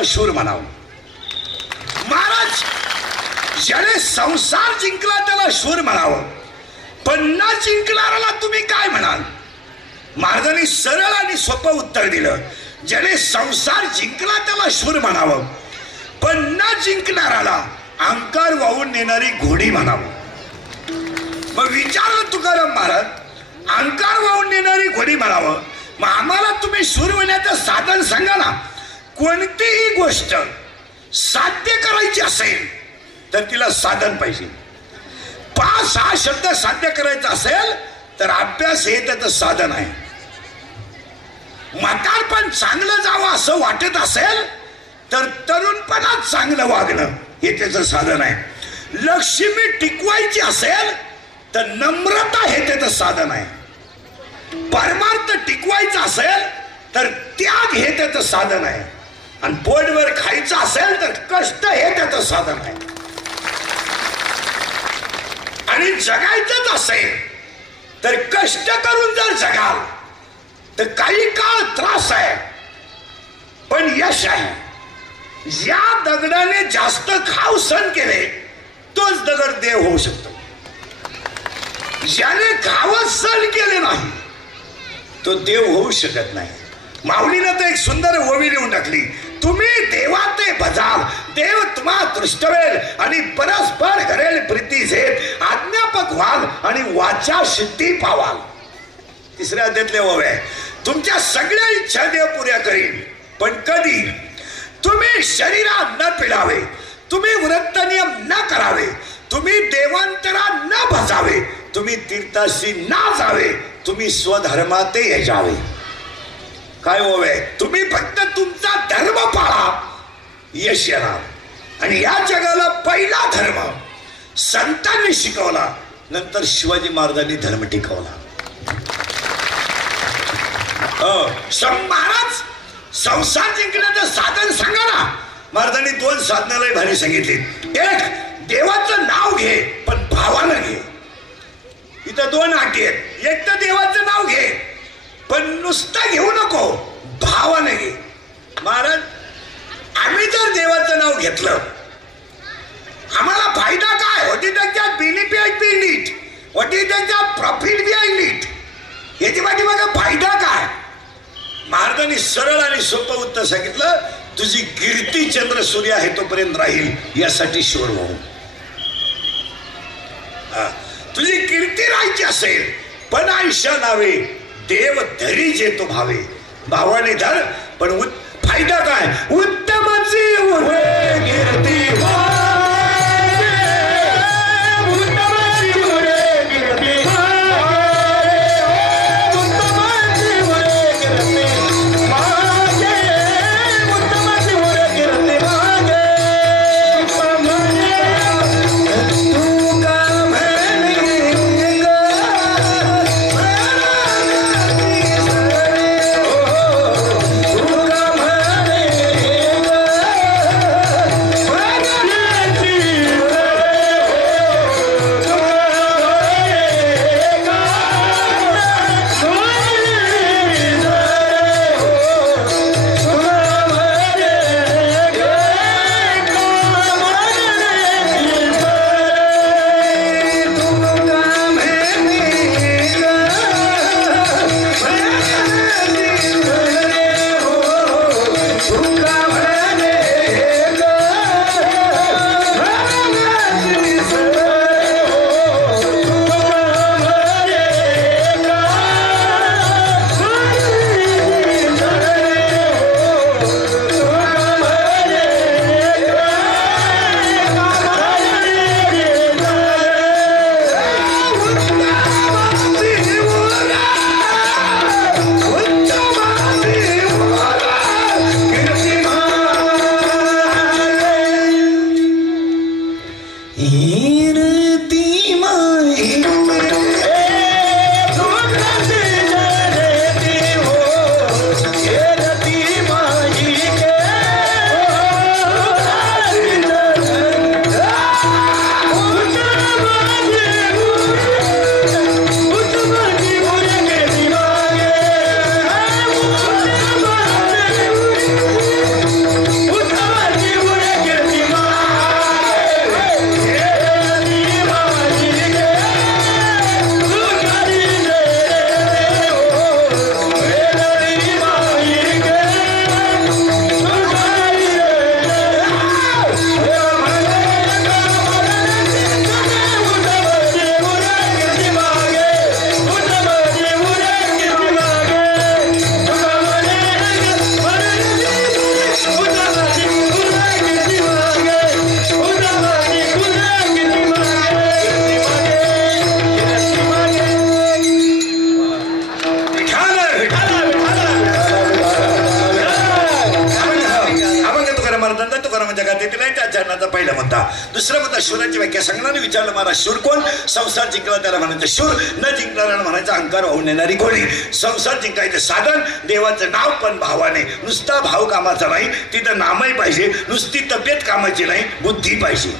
त्याला शूर म्हणावं. महाराज, ज्याने संसार जिंकला त्याला शूर म्हणावं, पण न जिंकणाऱ्याला तुम्ही काय म्हणाल? महाराजांनी सरळ आणि सोपं उत्तर दिलं. ज्याने संसार जिंकला त्याला शूर म्हणावं, पण न जिंकणाऱ्याला अंकार वाहून नेणारी घोडी म्हणावं. मग विचारलं तुकाराम महाराज, अंकार वाहून नेणारी घोडी म्हणावं, मग आम्हाला तुम्ही शूर होण्याचं साधन सांगा ना. कोणतीही गोष्ट साध्य करायची असेल तर तिला साधन पाहिजे. 5-6 शब्द साध्य करायचा असेल तर अभ्यास हे त्याचं साधन आहे. म्हातारपण चांगलं जावं असं वाटत असेल तर तरुणपणात चांगलं वागणं हे त्याचं साधन आहे. लक्ष्मी टिकवायची असेल तर नम्रता हे त्याचं साधन आहे. परमार्थ टिकवायचा असेल तर त्याग हे त्याचं साधन आहे. आणि पोटभर खायचं असेल तर कष्ट हे त्याचं साधन आहे. आणि जगायचंच असेल तर कष्ट करून जर जगाल तर काही काळ त्रास आहे पण यश आहे. ज्या दगडाने जास्त खाव सण केले तोच दगड देव होऊ शकतो. ज्याने खावं सण केले नाही तो देव होऊ शकत नाही. माऊलीनं तर एक सुंदर ओवी लिहून टाकली, तुम्ही देवाते भजाल देव तुम्हा दृष्टवेल आणि परस्पर करेल प्रीती झेप आज्ञापक व्हाल आणि वाचा सिद्धी पावाल. तिसऱ्या अध्यायातले ओवे, तुमच्या सगळ्या इच्छा देव पुऱ्या करील, पण कधी? तुम्ही शरीरा न पिळावे, तुम्ही व्रत नियम न करावे, तुम्ही देवांतरा न भजावे, तुम्ही तीर्थाशी ना जावे, तुम्ही स्वधर्माते यजावे. काय ओवे, तुम्ही फक्त तुमचा धर्म पाळा, यश येणार. आणि या जगाला पहिला धर्म संतांनी शिकवला, नंतर शिवाजी महाराजांनी धर्म टिकवला. महाराज, संसार जिंकण्याचं साधन सांगा ना. महाराजांनी 2 साधनं लय भारी सांगितली. एक, देवाचं नाव घे पण भावानं घे. इथं 2 अटी आहेत. एक तर देवाचं नाव घे पण नुसतं घेऊ नको, भावानं घे. महाराज, आम्ही जर देवाचं नाव घेतलं आम्हाला फायदा काय? व्हॉट इज त्याच्यात बेनिफिट बी नीट, व्हॉट इज त्याच्यात प्रॉफिट बी आहे नीट, याची पाठीमागे फायदा काय? महाराजांनी सरळ आणि सोपं उत्तर सांगितलं, तुझी कीर्ती चंद्र सूर्य आहे तोपर्यंत राहील, यासाठी शूर होऊ. तुझी कीर्ती राहायची असेल पण आयुष्य नावे देव धरी जे तो भावे. भावाने धर पण फायदा काय? उत्तमाची कीर्ती होता. दुसरं म्हणता शूराची व्याख्या सांगणारे विचारलं महाराज शूर कोण? संसार जिंकला त्याला म्हणायचं शूर, न जिंकणाऱ्याला म्हणायचं अहंकार वाहून येणारी घोडी. संसार जिंकायचं साधन देवाचं नाव पण भावाने, नुसता भाव कामाचा नाही, तिथं नामही पाहिजे. नुसती तब्येत कामाची नाही, बुद्धी पाहिजे.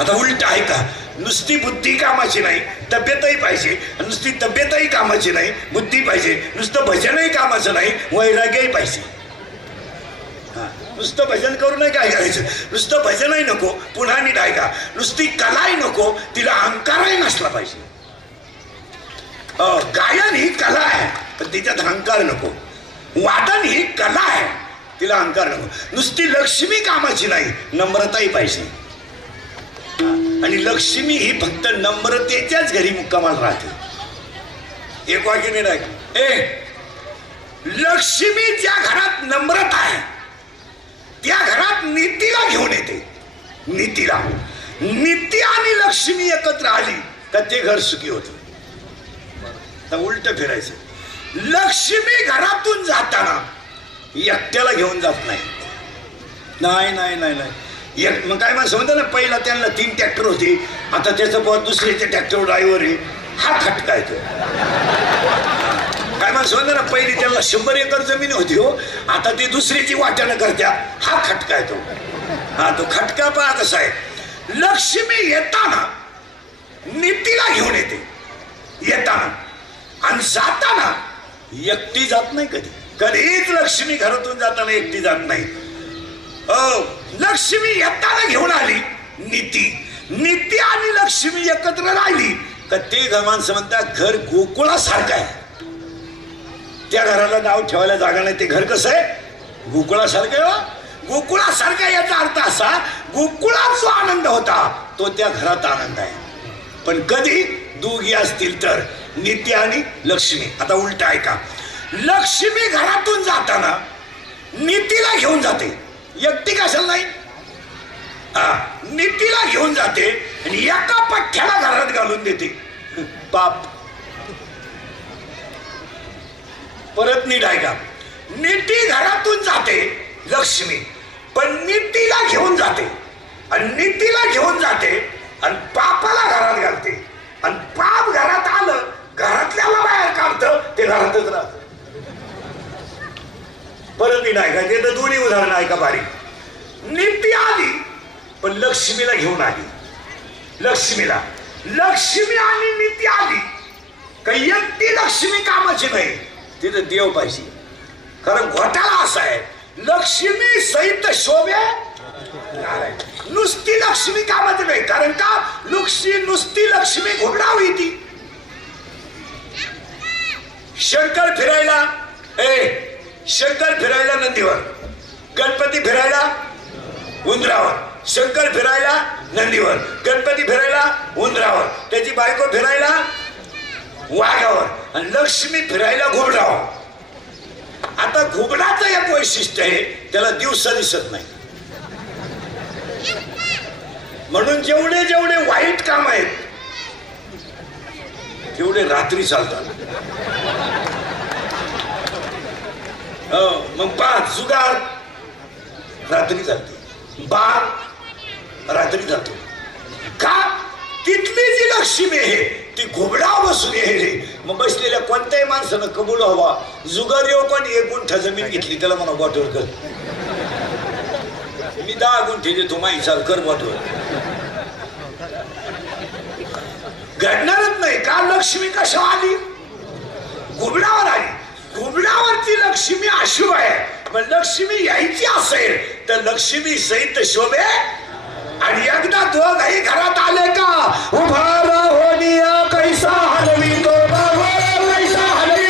आता उलट आहे का? नुसती बुद्धी कामाची नाही, तब्येतही पाहिजे. नुसती तब्येतही कामाची नाही, बुद्धी पाहिजे. नुसतं भजनही कामाचं नाही, वैराग्यही पाहिजे. नुसतं भजन करू नाही काय करायचं? नुसतं भजनही नको, पुन्हा नीट आहे का? नुसती कलाही नको, तिला अहंकारही नसला पाहिजे. गायन ही कला आहे, पण तिच्यात अहंकार नको. वादन ही कला आहे, तिला अहंकार नको. नुसती लक्ष्मी कामाची नाही, नम्रताही पाहिजे. आणि लक्ष्मी ही फक्त नम्रतेच्याच घरी मुक्कामाला राहते. एक वाक्य नाही लक्ष्मी ज्या घरात नम्रता आहे त्या घरात नीतीला घेऊन येते. नीतीला, नीती आणि लक्ष्मी एकत्र आली का ते घर सुखी होतं. तर उलट फिरायचं, लक्ष्मी घरातून जाताना एकट्याला घेऊन जात नाही. नाही नाही नाही नाही मग काय मला समजतं ना, पहिला त्यांना 3 ट्रॅक्टर होते, आता त्याचं बहुत दुसऱ्याच्या ट्रॅक्टर ड्रायव्हर आहे. हा खटका येतो. काय मला समजतं ना, पहिली त्यांना 100 एकर जमीन होती हो, आता ती दुसरीची वाटणं करत्या. हा खटका येतो. हा तो खटका पहा कसा आहे. लक्ष्मी येताना नीतीला घेऊन येते, येताना आणि जाताना एकटी जात नाही. कधी कधीच लक्ष्मी घरातून जाताना एकटी जात नाही. लक्ष्मी येताना घेऊन आली नीती, नीती आणि लक्ष्मी एकत्र राहिली तर ते माणसं म्हणतात घर गोकुळासारखं आहे. त्या घराला नाव ठेवायला जागा नाही. ते घर कसं आहे? गोकुळासारखं आहे. गोकुळासारखा याचा अर्थ असा, गोकुळात जो आनंद होता तो त्या घरात आनंद आहे. पण कधी दोघी असतील तर, नीती आणि लक्ष्मी. आता उलट आहे का? लक्ष्मी घरातून जाताना नीतीला घेऊन जाते, एकटी कशाला नाही. नीतीला घेऊन जाते आणि एका पठ्ठ्याला घरात घालून देते. बाप परत नीट आहे का? नीती घरातून जाते लक्ष्मी, पण नीतीला घेऊन जाते आणि नीतीला घेऊन जाते आणि पापाला घरात घालते. आणि पाप घरात आलं, घरातल्याला बाहेर काढतं, ते घरातच राहतं. परत नीट आहे का? ते तर दोन्ही उदाहरण आहे का बारीक. नीती आली पण लक्ष्मीला घेऊन आली. लक्ष्मीला, लक्ष्मी आणि नीती आली काही एकटी लक्ष्मी कामाची नाही, तिथं देव पाहिजे. कारण घोटाळा असा आहे, लक्ष्मी सहित शोभे नुसती लक्ष्मी कामाची नाही. कारण का? नुसती लक्ष्मी घोडावी ती. शंकर फिरायला शंकर फिरायला नंदीवर, गणपती फिरायला उंदरावर. शंकर फिरायला नंदीवर, गणपती फिरायला उंदरावर, त्याची बायको फिरायला वाघावर आणि लक्ष्मी फिरायला घुबडावर. आता घुबडाचं एक वैशिष्ट्य आहे, त्याला दिवसा दिसत नाही. म्हणून जेवढे जेवढे वाईट काम आहेत तेवढे रात्री चालतात. मग पाच जुगार रात्री चालते, बार रात्री जातो. का? तिथली जी लक्ष्मी आहे ती घुबडावर बसून येईल. मग बसलेल्या कोणत्याही माणसानं कबूल व्हावा. जुगार येऊ पण 1 गुंठा जमीन घेतली, त्याला म्हणा बॉटवर कर, मी 10 गुंठे देतो, माई चाल कर बॉटवर. घडणारच नाही. का? लक्ष्मी कशा आली? घुबडावर आली. घुबडावरची लक्ष्मी अशुभ आहे. पण लक्ष्मी यायची असेल तर लक्ष्मी सहित शोभे. आणि एकदा दोघही घरात आले का उभा राहोनिया कैसा हलवी तो कैसा हलवी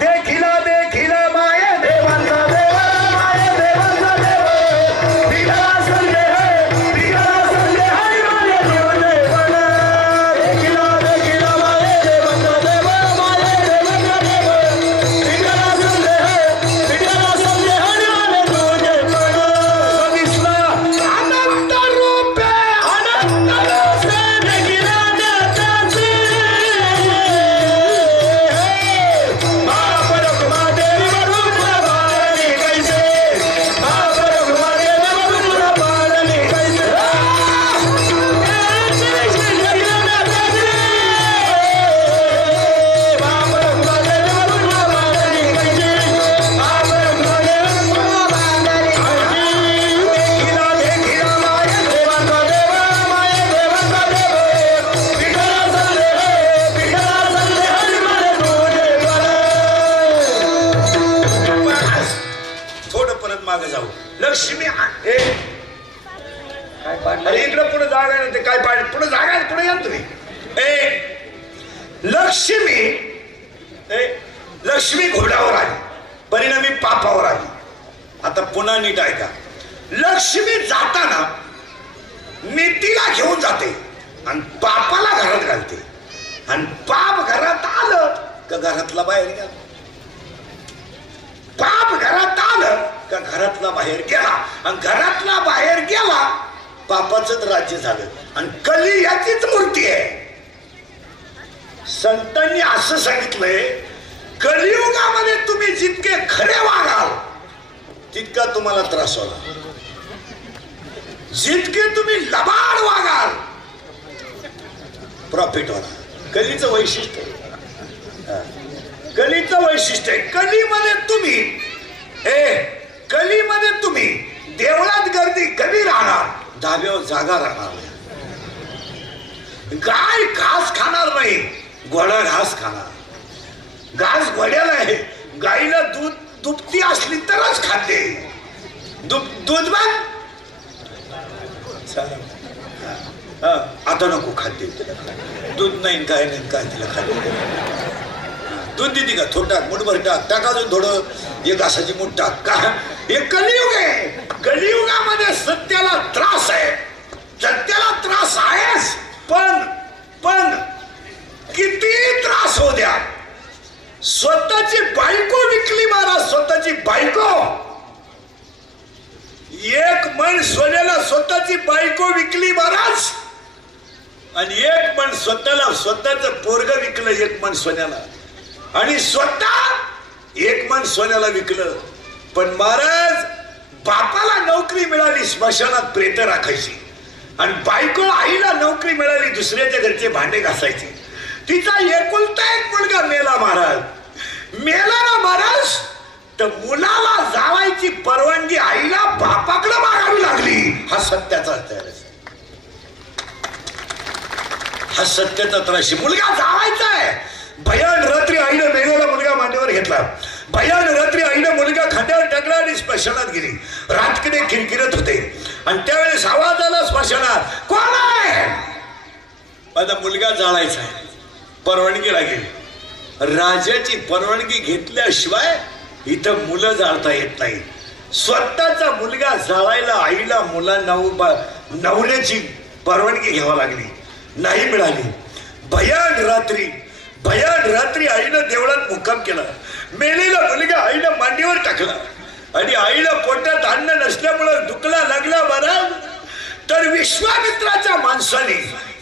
देखिला माया देवांचा देव, माया देवांचा देव. अरे इकडं पुढे जागा नाही ते काय पाहिजे पुढे जागा आहे पुढे या तुम्ही लक्ष्मी घोड्यावर आली परिणामी पापावर आली. आता पुन्हा नीट ऐका. लक्ष्मी जाताना नीतीला घेऊन जाते आणि पापाला घरात घालते आणि पाप घरात आलं का घरातला बाहेर गेला. पाप घरात आलं का घरातला बाहेर गेला आणि घरातला बाहेर गेला पापाचंच राज्य झालं. आणि कली याचीच मूर्ती आहे. संतांनी असं सांगितलंय कलियुगामध्ये तुम्ही जितके खरे वागाल तितका तुम्हाला त्रास होणार. जितके तुम्ही लबाड वागाल प्रॉफिट होणार. कलीचं वैशिष्ट्य कलीचं वैशिष्ट्य आहे. कलीमध्ये तुम्ही देवळात गर्दी कधी राहणार धाब्यावर जागा राहणार. गाय घास खाणार नाही घोडा घास खाणार. घास घोड्याला आहे गाईला दूध दुभती असली तरच खाते. दूध बघ आता नको खाते दूध नाही काय नाही काय तिला खाते. दूध देते का थोडं टाक मुठभर टाक टाका अजून थोडं एक घासाची मूठ टाक का. हे कलियुग आहे. कलियुगामध्ये सत्याला त्रास आहे. सत्याला त्रास आहेच पण किती त्रास हो द्या स्वतःची बायको विकली महाराज. स्वतःची बायको एक मन सोन्याला स्वतःची बायको विकली महाराज आणि एक मन स्वतःच पोरग विकलं एक मन सोन्याला आणि स्वतः एक मन सोन्याला विकलं. पण महाराज बापाला नोकरी मिळाली स्मशानात प्रेत राखायची आणि बायको आईला नोकरी मिळाली दुसऱ्याच्या घरचे भांडे घासायचे. तिचा एकुलता एक मुलगा मेला महाराज. मेला ना महाराज तर मुलाला जावायची परवानगी आईला बापाकडे मागावी लागली. हा सत्याचा त्रास. हा सत्याचा त्रास. मुलगा जावायचा आहे. भयान रात्री आईनं मेलेला मुलगा मांडीवर घेतला. भयान रात्री आईनं मुलगा खांद्यावर टाकला आणि स्मशानात गेली. रातकडे किरकिरत होते आणि त्यावेळेस आवाज आला स्मशानात कोण आहे. माझा मुलगा जाळायचा आहे परवानगी लागेल. राजाची परवानगी घेतल्याशिवाय इथं मुलं जाळता येत नाही. स्वतःचा मुलगा जाळायला आईला मुलांना नवण्याची परवानगी घ्यावी लागली. नाही मिळाली. भयान रात्री आईनं देवळात मुक्काम केला. मेलेला मुलगा आईनं मांडीवर टाकला आणि आईला पोटात अन्न नसल्यामुळं दुखला लागला महाराज. तर विश्वामित्राच्या माणसाने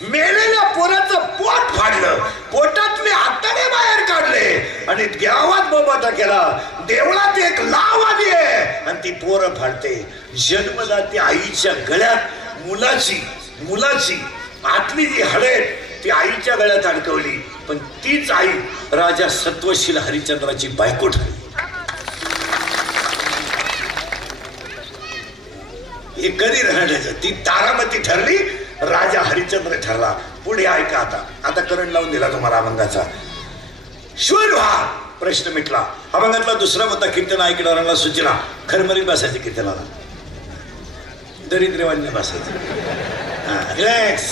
मेलेल्या पोराचं पोट फाडलं. पोटातले आतडे बाहेर काढले आणि गावात बोबाटा केला. देवळात एक लाव आली आहे आणि ती पोरं फाडते. जन्मदाती आईच्या गळ्यात मुलाची आतली जी हळद ती आईच्या गळ्यात अडकवली. पण तीच आई राजा सत्वशील हरिश्चंद्राची बायको ठरली. हे कधी राहण्याचं ती तारामती ठरली. राजा हरिश्चंद्र ठरला. पुढे ऐका. आता करंट लावून दिला तुम्हाला अभंगाचा. शूर व्हा प्रश्न मिटला. अभंगातला दुसरा मुद्दा कीर्तन ऐकणाऱ्यांना सूचना खरमरीत बसायचे कीर्तनाला. दरिद्रवानी बसायचं. रिलॅक्स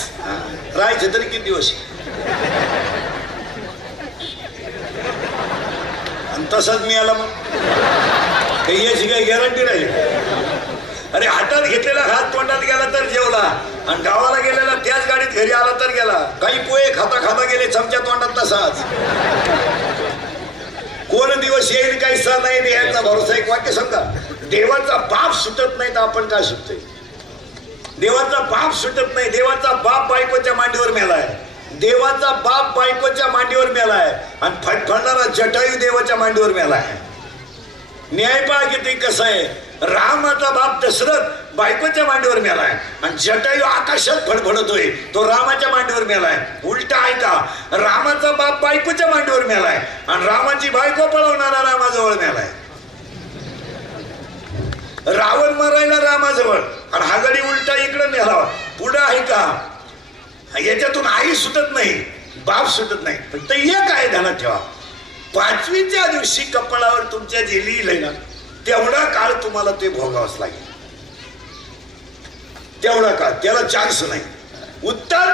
राहायचं तरी किती दिवस आणि तसाच मी आला मग काही याची काही गॅरंटी राहिली. अरे हातात घेतलेला हात तोंडात गेला तर जेवला आणि गावाला गेलेला त्याच गाडीत घरी आला तर गेला. काही पोहे खाता गेले चमच्या तोंडात तसाच. कोण दिवस येईल काही सण नाही याचा भरोसा. एक वाक्य सांगा. देवाचा बाप सुटत नाही तर आपण काय सुटतोय. देवाचा बाप सुटत नाही. देवाचा बाप बायकोच्या मांडीवर मेलाय. देवाचा बाप बायकोच्या मांडीवर मेलाय आणि फटफडणारा जटायू देवाच्या मांडीवर मेलाय. न्याय पहा किती कसं आहे. रामाचा बाप दशरथ बायकोच्या मांडीवर मेलाय आणि जटायू आकाशात फडफडतोय तो रामाच्या मांडीवर मेलाय. उलटा ऐका. रामाचा बाप बायकोच्या मांडीवर मेलाय आणि रामाची बायको पळवणारा रामाजवळ मेलाय. रावण मारायला रामाजवळ आणि हा गडी उलटा इकडे मेला. पुढे ऐका. याच्यातून आई सुटत नाही बाप सुटत नाही. फक्त एक आहे ध्यानात ठेवा. 5वीच्या दिवशी कपाळावर तुमच्या जे लिहिलंय ना तेवढा काळ तुम्हाला ते भोगावंच लागेल. तेवढा का त्याला चान्स नाही. उत्तर,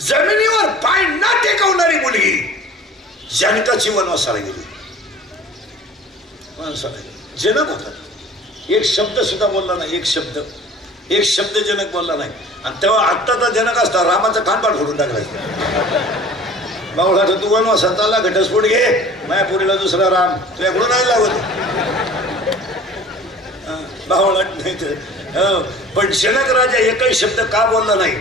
जमिनीवर पाय न टेकवणारी मुलगी जनकाची वनवासाला गेली. जनक होता, एक शब्द सुद्धा बोलला नाही, एक शब्द जनक बोलला नाही. आणि तेव्हा आत्ताचा जनक असता रामाचा खानपाट फोडून टाकला. बावळा तू वनवासात चालला, घटस्फोट घे, मायापुरीला दुसरा राम तुझ्याकडून नाही लागत. बावळा नाही तर पण जनक राजा एकही शब्द का बोलला नाही?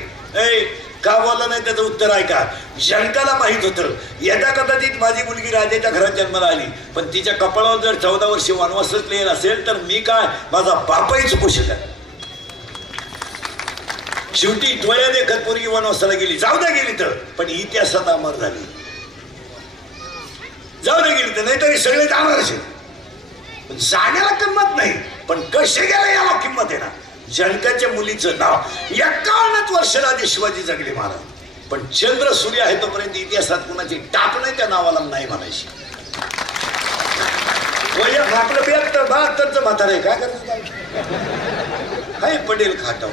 का बोलला नाही त्याचं उत्तर ऐका. जनकाला माहित होतं यदा कदाचित माझी मुलगी राजाच्या घरात जन्माला आली, पण तिच्या कपाळावर जर 14 वर्षे वनवासच लिहिलं असेल तर मी काय, माझा बापही चुकू शकत. शेवटी डोळ्या देखत पोरगी वनवासाला गेली. जाऊ द्या गेली तर, पण इतिहासात अमर झाली. जाऊ द्या गेली तर, नाहीतरी सगळे जाणार असेल. जाण्याला किंमत नाही, पण कसे गेले याला किंमत आहे ना. जनकाच्या मुलीचं नाव 51 वर्ष राजे शिवाजी जगले महाराज, पण चंद्र सूर्य आहे तोपर्यंत इतिहासात कुणाची टाप नाही त्या नावाला नाही म्हणायची. वय आपलं 72 म्हातार आहे, काय करायचं? हाय पडेल खाटाव.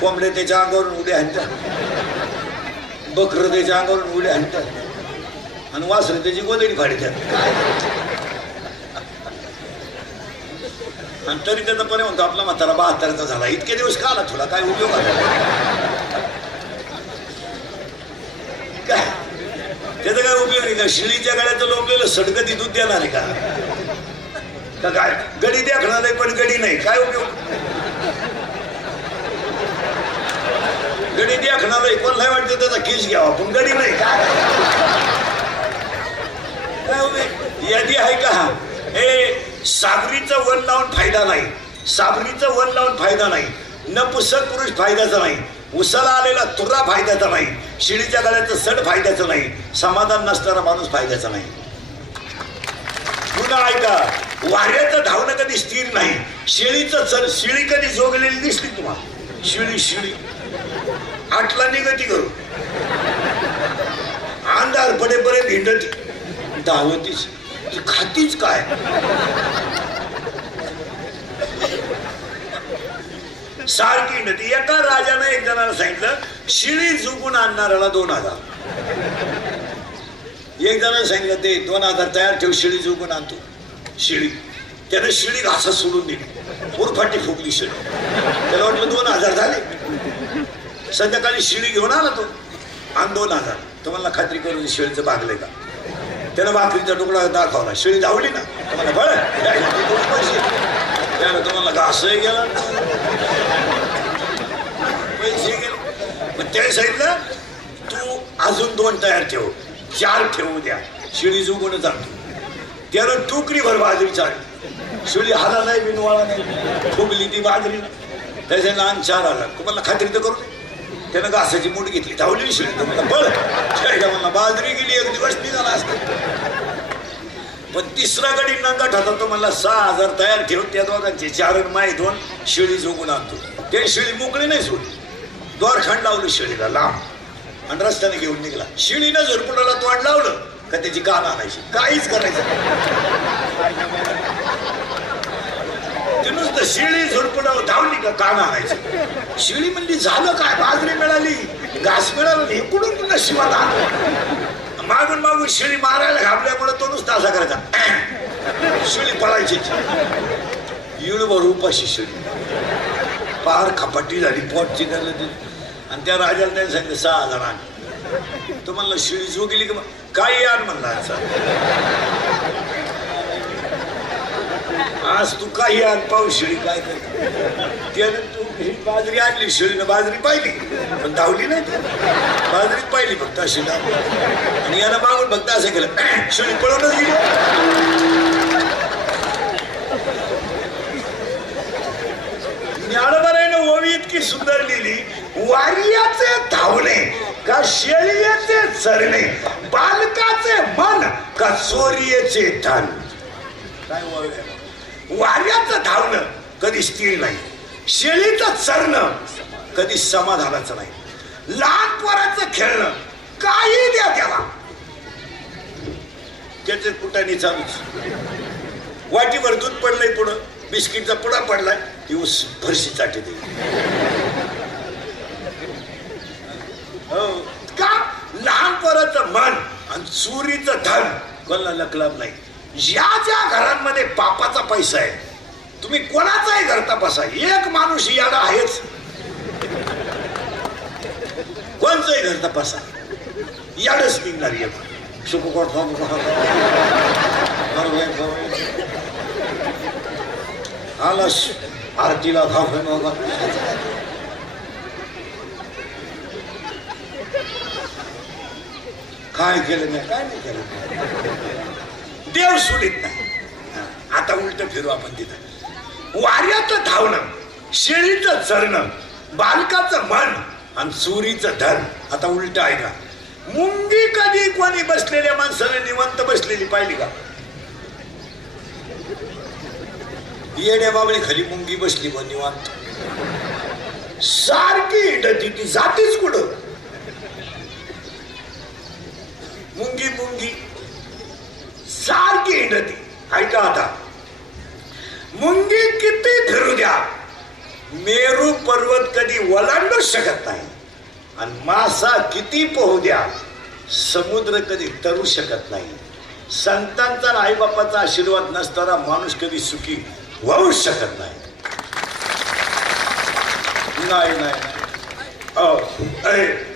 कोंबडे त्याच्या अंगावरून उड्या हाणतात, बकर त्याच्या अंगावरून उड्या हाणतात, आणि वासरे त्याची गोदडी फाडतात. आणि तरी त्याचा पणे म्हणतो आपला म्हातारा 72चा झाला. इतके दिवस का आला, थोडा काय उपयोग आला काय? त्याचा काय उपयोग नाही का? शिळीच्या गाड्याचं लोंबलेलं सडगती दूध देणार आहे का काय? गडी देखणार आहे पण गडी नाही, काय उपयोग? गडी देखणार आहे, कोण नाही वाटतं त्याचा केस घ्यावा, पण गडी नाही, काय उपयोग? यादी आहे का? साबरीचं वन लावून फायदा नाही, साबरीचं वन लावून फायदा नाही, नपुसक पुरुष फायद्याचा नाही, उसाला आलेला तुरा फायद्याचा नाही, शिळीच्या गळ्याचं सड फायद्याचं नाही, समाधान नसणारा माणूस फायद्याचा नाही. पुन्हा ऐका, वाऱ्याचं धावणं कधी स्थिर नाही. शेळीचं चल, शिळी कधी जोगलेली दिसली तुम्हाला? शिळी 8ला निगती करू, अंधार पडेपर्यंत हिंडती, धावतीच, खातीच काय? सारखी हिंडती. एका राजानं एक जणाला सांगितलं शिळी जुगून आणणाऱ्याला 2000. एक जणाला सांगितलं ते 2000 तयार ठेव, शिळी जुगून आणतो. शिळी त्यानं शिळी घासात सोडून दिली, उरफाटी फुगली शिळी. त्याला वाटलं 2000 झाले. संध्याकाळी शिळी घेऊन आला तो, आणि 2000. तुम्हाला खात्री करून शिळीचं भागले का? त्यानं भाकरीचा तुकडा दाखवला, शिळी धावली ना, तुम्हाला बळ पैसे, त्यानं तुम्हाला घासही गेला, पैसे गेले. पण त्याने सांगितलं तू अजून 2 तयार ठेव, 4 ठेवू द्या, शिळी जुगून जातो. त्यानं टोकरीभर बाजरी चालली, शिळी हाला नाही, बिनवाळा नाही, फुगली ती बाजरी. त्याचे लहान 4000. तुम्हाला खात्री तर करू दे. त्यानं घासाची मूठ घेतली, धावली शिळी. तुम्हाला बळ मला बाजरी गेली, 1 दिवस निघाला असतो. पण तिसरा गडी नंगाट होता, तो मला 6000 तयार ठेवून त्या दोघांचे 4 माय 2 शिळी जोगून आणतो. ते शिळी मोकळी नाही सोडली, द्वारखांड लावलं शिळीला लांब, आणि रस्त्याने घेऊन निघाला. शिळीनं झुरपुडाला तोंड लावलं का त्याची कान आणायची, काहीच करायचं. ते नुसतं शिळी झुरपुडावर धावली का कान आणायची. शिळी म्हणली झालं काय, बाजरी मिळाली, घास मिळाला, हे कुठून नशिबात आलं. मागून मागून शिळी मारायला घाबल्यामुळे तो नुसता असा करायचा, शिळी पळायची. इळभर उपाशी शिळी, पार खपाटी झाली, पोट चिकरलं दिली. आणि त्या राजाला त्याने सांगितलं 6000 आण. तो म्हणला शिळी जो गेली का काही आण म्हणला. आज तू काही आण पाहू शिळी काय करते. त्यानं तू ही बाजरी आणली, शिळीनं बाजरी पाहिली पण धावली नाही, बाजरीत पाहिली फक्त अशी धावली. आणि यानं मागून फक्त असं केलं, शिळी पळूनच गेली. ज्ञानोबारायनं ओवी इतकी सुंदर लिहिली, वारियाचे धावणे का शेळीचे चरणे, बालकाचे मन का चोरीचे धन. काय वाऱ्याचं धावणं कधी स्थिर नाही, शेळीचं चरणं कधी समाधानाचं नाही, लहान पोराचं खेळणं काही द्या त्याला, त्याचे कुटाने चालूच. वाटीवर दूध पडलंय, पुढं बिस्किटचा पुडा पडलाय, ती फरशी चाटी दे. चोरीचं धन कोणाला लकलाब नाही. ज्या ज्या घरांमध्ये पापाचा पैसा आहे, तुम्ही कोणाचाही घर तपासा, एक माणूस याला आहेच. कोणचंही घर तपासा, याडच निघणार एक. आलस आरतीला धाव काय केलं नाही, काय नाही केलं. देव सोडित नाही. आता उलट फिरू आपण तिथं. वाऱ्याचं धावणं, शेळीचं चरणं, बालकाचं मन आणि चोरीचं धन. आता उलट आहे का? मुंगी कधी कोणी बसलेल्या माणसाने निवंत बसलेली पाहिली का? येड्या बाबळी खाली मुंगी बसली बा निवांत, सारखी हिंडती. ती जातीच कुठं? मुंगी मुंगी सारखी हिंडती. ऐका आता, मुंगी किती फिरू द्या, मेरू पर्वत कधी ओलांडू शकत नाही. आणि मासा किती पोहू द्या, समुद्र कधी तरू शकत नाही. संतांचा आणि आईबापाचा आशीर्वाद नसताना माणूस कधी सुखी होऊ शकत नाही. नाही नाही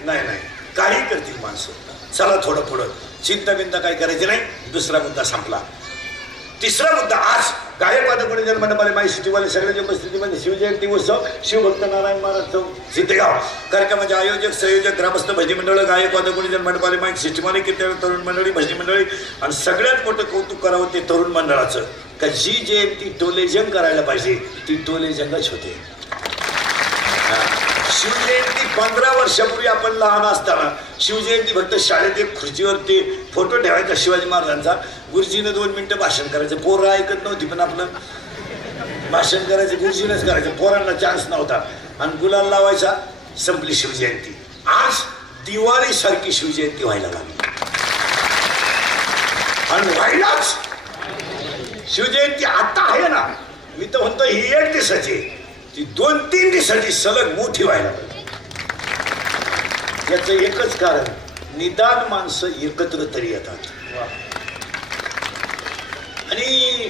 नाही नाही, काही करतील माणसं. चला थोडं पुढं, चिंता बिंता काही करायची नाही. दुसरा मुद्दा संपला. तिसरा मुद्दा, आज गायकवाड जन्मंडपाले माई सिटीवाले सगळ्यांच्या उपस्थितीमध्ये शिवजयंती उत्सव शिवभक्त नारायण महाराज चौक सिद्धेगाव कार्यक्रमाचे आयोजक संयोजक ग्रामस्थ भजनी मंडळ गायकवाड जन्मंडपाले माई सिटीवाले कीर्तन तरुण मंडळी भजनी मंडळी. आणि सगळ्यात मोठं कौतुक करावं ते तरुण मंडळाचं, का जी जयंती टोलेजंग करायला पाहिजे ती टोलेजंगच होते. शिवजयंती 15 वर्षापूर्वी आपण लहान असताना शिवजयंती फक्त शाळेत एक खुर्चीवरती फोटो ठेवायचा शिवाजी महाराजांचा. गुरुजीनं 2 मिनिटं भाषण करायचं. पोरं ऐकत नव्हती, पण आपलं भाषण करायचं गुरुजीनंच करायचं. पोरांना चान्स नव्हता. आणि गुलाल लावायचा, संपली शिवजयंती. आज दिवाळी सारखी शिवजयंती व्हायला लागली. आणि व्हायलाच. शिवजयंती आता आहे ना, मी तर म्हणतो ही 1 दिवसाची, ती 2-3 दिवसाची सलग मोठी व्हायला पाहिजे. याचं एकच कारण, निदान माणसं एकत्र तरी येतात. आणि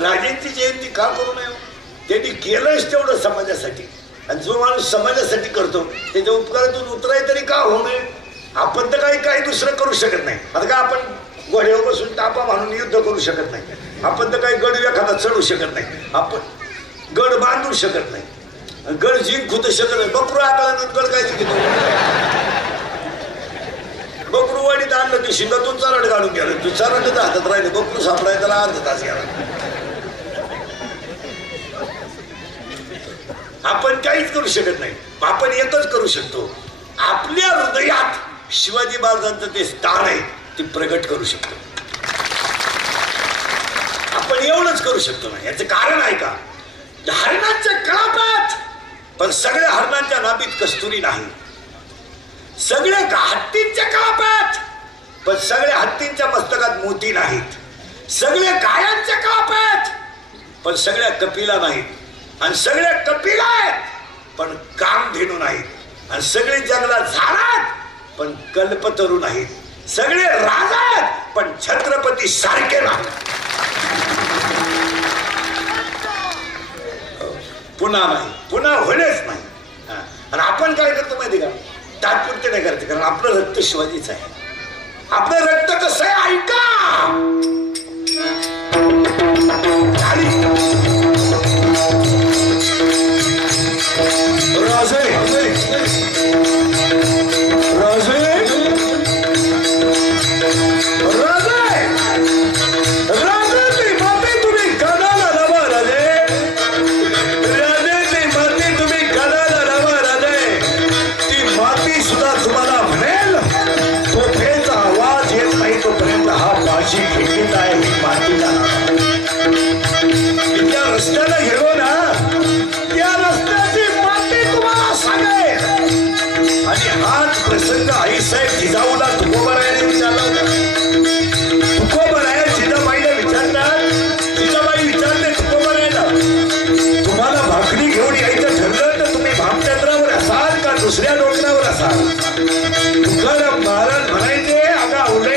राजांची जयंती का करू नये? त्यांनी केलंच तेवढं समाजासाठी. आणि जो माणूस समाजासाठी करतो त्याच्या उपकारातून उतराय तरी का होऊ नये? आपण तर काही दुसरं करू शकत नाही. आता का आपण घोड्यावर बसून टापा म्हणून युद्ध करू शकत नाही. आपण तर काही गड एखादा चढू शकत नाही. आपण गड बांधू शकत नाही. गड जिंकू तर शकत नाही. बकरू आकळानं गड काय जिंकतो? बकरू वाडीत आणलं, तू शिंगातून चराड काढून गेलं, तू चराडच हातात राहिले. बकरू सापडायला त्याला अर्धा तास गेला. आपण काहीच करू शकत नाही. आपण एकच करू शकतो, आपल्या हृदयात शिवाजी महाराजांचं ते स्थान आहे ते प्रगट करू शकतो. आपण एवढंच करू शकतो ना. याचं कारण आहे का? हरणांच्या कळपात, पण सगळ्या हरणांच्या नाभीत कस्तुरी नाही. सगळ्या हत्तींच्या कळपात, पण सगळ्या हत्तींच्या मस्तकात मोती नाहीत. सगळ्या गायांच्या कळपात, पण सगळ्या कपिला नाहीत. आणि सगळ्या कपिला आहेत, पण कामधेनू नाहीत. आणि सगळे जंगलात झाडात, पण कल्पतरू नाहीत. सगळे राजा आहेत, पण छत्रपती सारखे नाहीत. पुन्हा नाही, पुन्हा होणेच नाही. आणि आपण काय करतो माहिती का? तात्पुरते नाही करते, कारण आपलं रक्त शिवाजीच आहे. आपलं रक्त कसं आहे ऐका. राजे राजे रस्त्याला गेलो ना, त्या रस्त्याची माती तुम्हाला सांगेल. आणि हाच प्रसंग आईसाहेब जिजाऊला तुकोबरायाने विचारला होता. तुकोबराया जिजाबाईला विचारतात. जिजाबाई विचारते तुकोबरायाला, तुम्हाला भाकरी घेऊन यायचं ठरलं तर तुम्ही भामचंद्रावर असाल का दुसऱ्या डोंगरावर असाल? तुकाराम महाराज म्हणायचे, अगं आवडे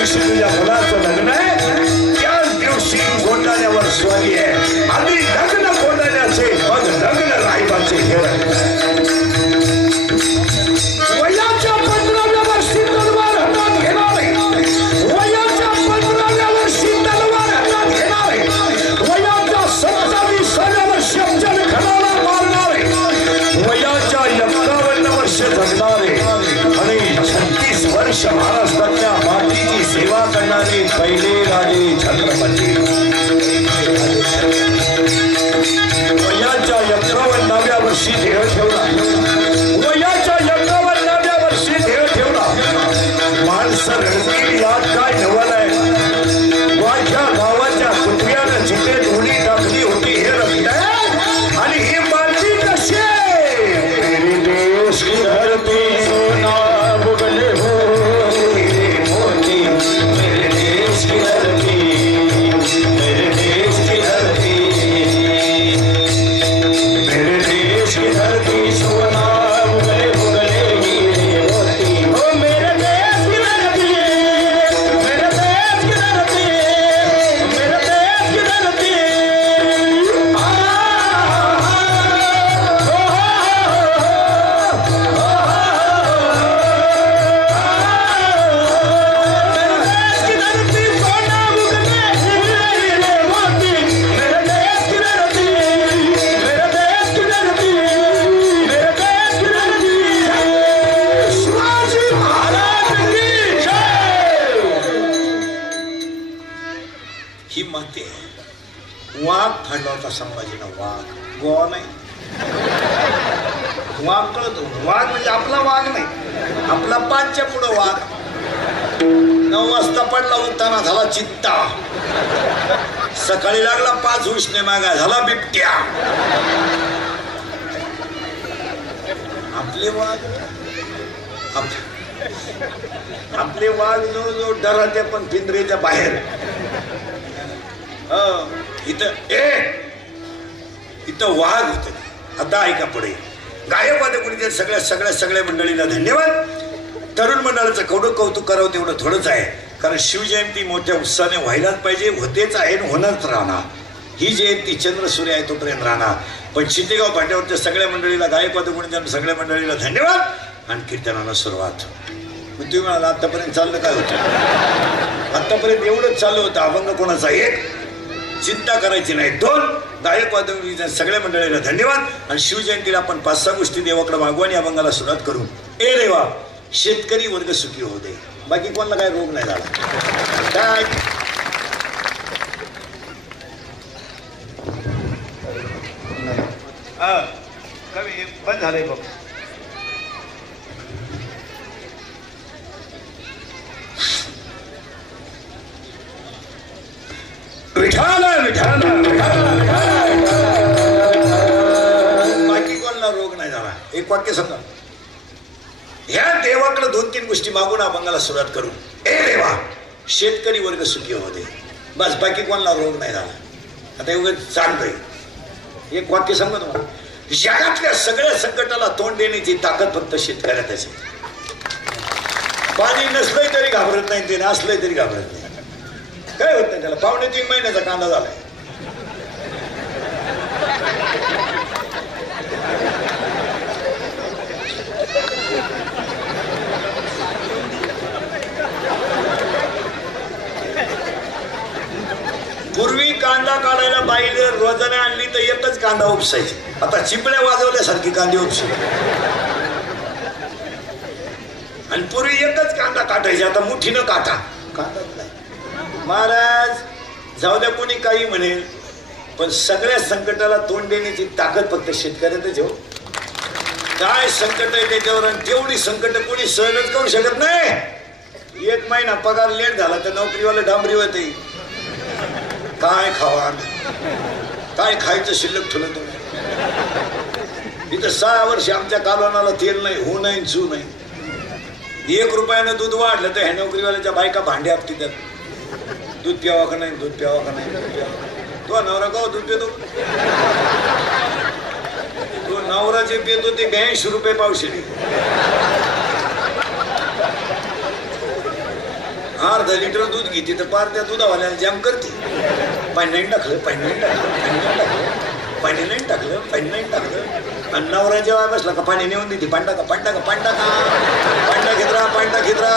दिवशी तुझ्या मुलाचं लग्न आहे त्याच दिवशी कोंडाण्यावर स्वारी आहे. आधी लग्न कोंडाण्याचे मग लग्न राहिबाचे हे वयाच्या 15व्या वर्षी तलवार हातात घेणारे, वयाच्या 15व्या वर्षी तलवार हातात घेणारे, वयाच्या 27व्या वर्षी जलखणाला मारणारे, वयाच्या 51 वर्ष जगणारे आणि 36 वर्ष महाराष्ट्रातल्या मातीची सेवा करणारे पहिले राजे छत्रपती. वयाच्या 51व्या वर्षी देह ठेवला, वयाच्या 51व्या वर्षी देह ठेवला. माणसं रडतील यात काय नवल आहे. माझ्या गावाच्या कुटुंबियानं जिथे धुळी टाकली होती हे रक्त आणि ही माती कशी मेरे देश की धरती सोना बुगले हो मोती, मेरे देश की धरती, मेरे देश की धरती, मेरे देश की धरती सोना बुगले बुगले मोती, ओ मेरे देश की धरती, मेरे देश की धरती, मेरे देश की धरती. ही माती आहे. वाघ फाडला होता संभाजीनं. वाघ गोवा नाही, वाघ कळतो. वाघ म्हणजे आपला वाघ नाही, आपला 5च्या पुढं वाघ. 9 वाजता पडला उठताना झाला चित्ता, सकाळी लागला 5 उष्णे मागा झाला बिबट्या. आपले वाघ आपले वाघ जवळजवळ डराच्या पण पिंजरेच्या बाहेर. इथं वाघ होत. आता ऐका पुढे गायक वादकुणीच्या सगळ्या मंडळीला धन्यवाद. तरुण मंडळाचं केवढं कौतुक करावं तेवढं थोडंच आहे, कारण शिवजयंती मोठ्या उत्साहाने व्हायलाच पाहिजे, होतेच आहे होणच राहणार. ही जयंती चंद्र सूर्य आहे तोपर्यंत राहणार. पण शितेगाव फाट्यावरच्या सगळ्या मंडळीला गायक वादकुणीच्या सगळ्या मंडळीला धन्यवाद आणि कीर्तनाला सुरुवात. मग तुम्ही म्हणाला आतापर्यंत चाललं काय होतं? आतापर्यंत एवढंच चालू होतं. अभंग कोणाचा एक, चिंता करायची नाही 2. गायक वादकुणीच्या सगळ्या मंडळीला धन्यवाद आणि शिवजयंतीला आपण 5-6 गोष्टी देवाकडे मागू आणि अभंगाला सुरुवात करू. ए देवा, शेतकरी वर्ग सुखी होऊ दे. बाकी कोणाला काय रोग नाही झाला. काय कमी बंद झालंय बघ. विठाला विठाला बाकी कोणाला रोग नाही झाला. एक वाक्य समजा. ह्या देवाकडे 2-3 गोष्टी मागून अभंगाला सुरुवात करू. ए देवा, शेतकरी वर्ग सुखी होऊ दे. बस, बाकी कोणाला रोग नाही झाला. आता एवढं सांगतोय. एक वाक्य सांगतो तुम्हाला. जगातल्या सगळ्या संकटाला तोंड देण्याची ताकद फक्त शेतकऱ्यात असेल. पाणी नसलंय तरी घाबरत नाही, ते नसलंय तरी घाबरत नाही. काय होत नाही त्याला. 2.5 महिन्याचा कांदा झालाय. पूर्वी कांदा काढायला बाईले रोजाने आणली तर एकच कांदा उपसायची. आता चिपळ्या वाजवल्यासारखी कांदे उपशी. आणि पूर्वी एकच कांदा काटायचे, आता मुठीनं काटा. कांदाच नाही. महाराज जाऊ द्या कोणी काही म्हणेल, पण सगळ्या संकटाला तोंड देण्याची ताकद फक्त शेतकऱ्यातच हो. काय संकट आहे त्याच्यावर, आणि तेवढी संकट कोणी सहनच करू शकत नाही. 1 महिना पगार लेट झाला तर नोकरीवाला डांबरी होते. काय खावा, काय खायचं शिल्लक ठेवलं तुम्ही. इथं 6 वर्ष आमच्या कालवनाला तेल नाही, हो नाही, जू नाही. 1 रुपयानं दूध वाढलं तर ह्या नोकरीवाल्याच्या बायका भांडे आपती त्यात. दूध प्यावा का नाही, दूध प्यावा का नाही, दूध प्यावा. तो नवरा का दूध पितो. तो नवरा जे पितो ते 82 रुपये पावशेरी. अर्धा लिटर दूध घेते तर पार त्या दुधावाल्याला जाम करते. पाणी नाही टाकलं, पाणी नाही टाकलं, पाणी नाही टाकलं, पाणी नाही टाकलं. आणि नवरा जेव्हा बसला का पाणी नेऊन देते. पाणी टाका, पाणी टाका, पाणी टाका, पांडा घेतरा, पांडा घेतरा,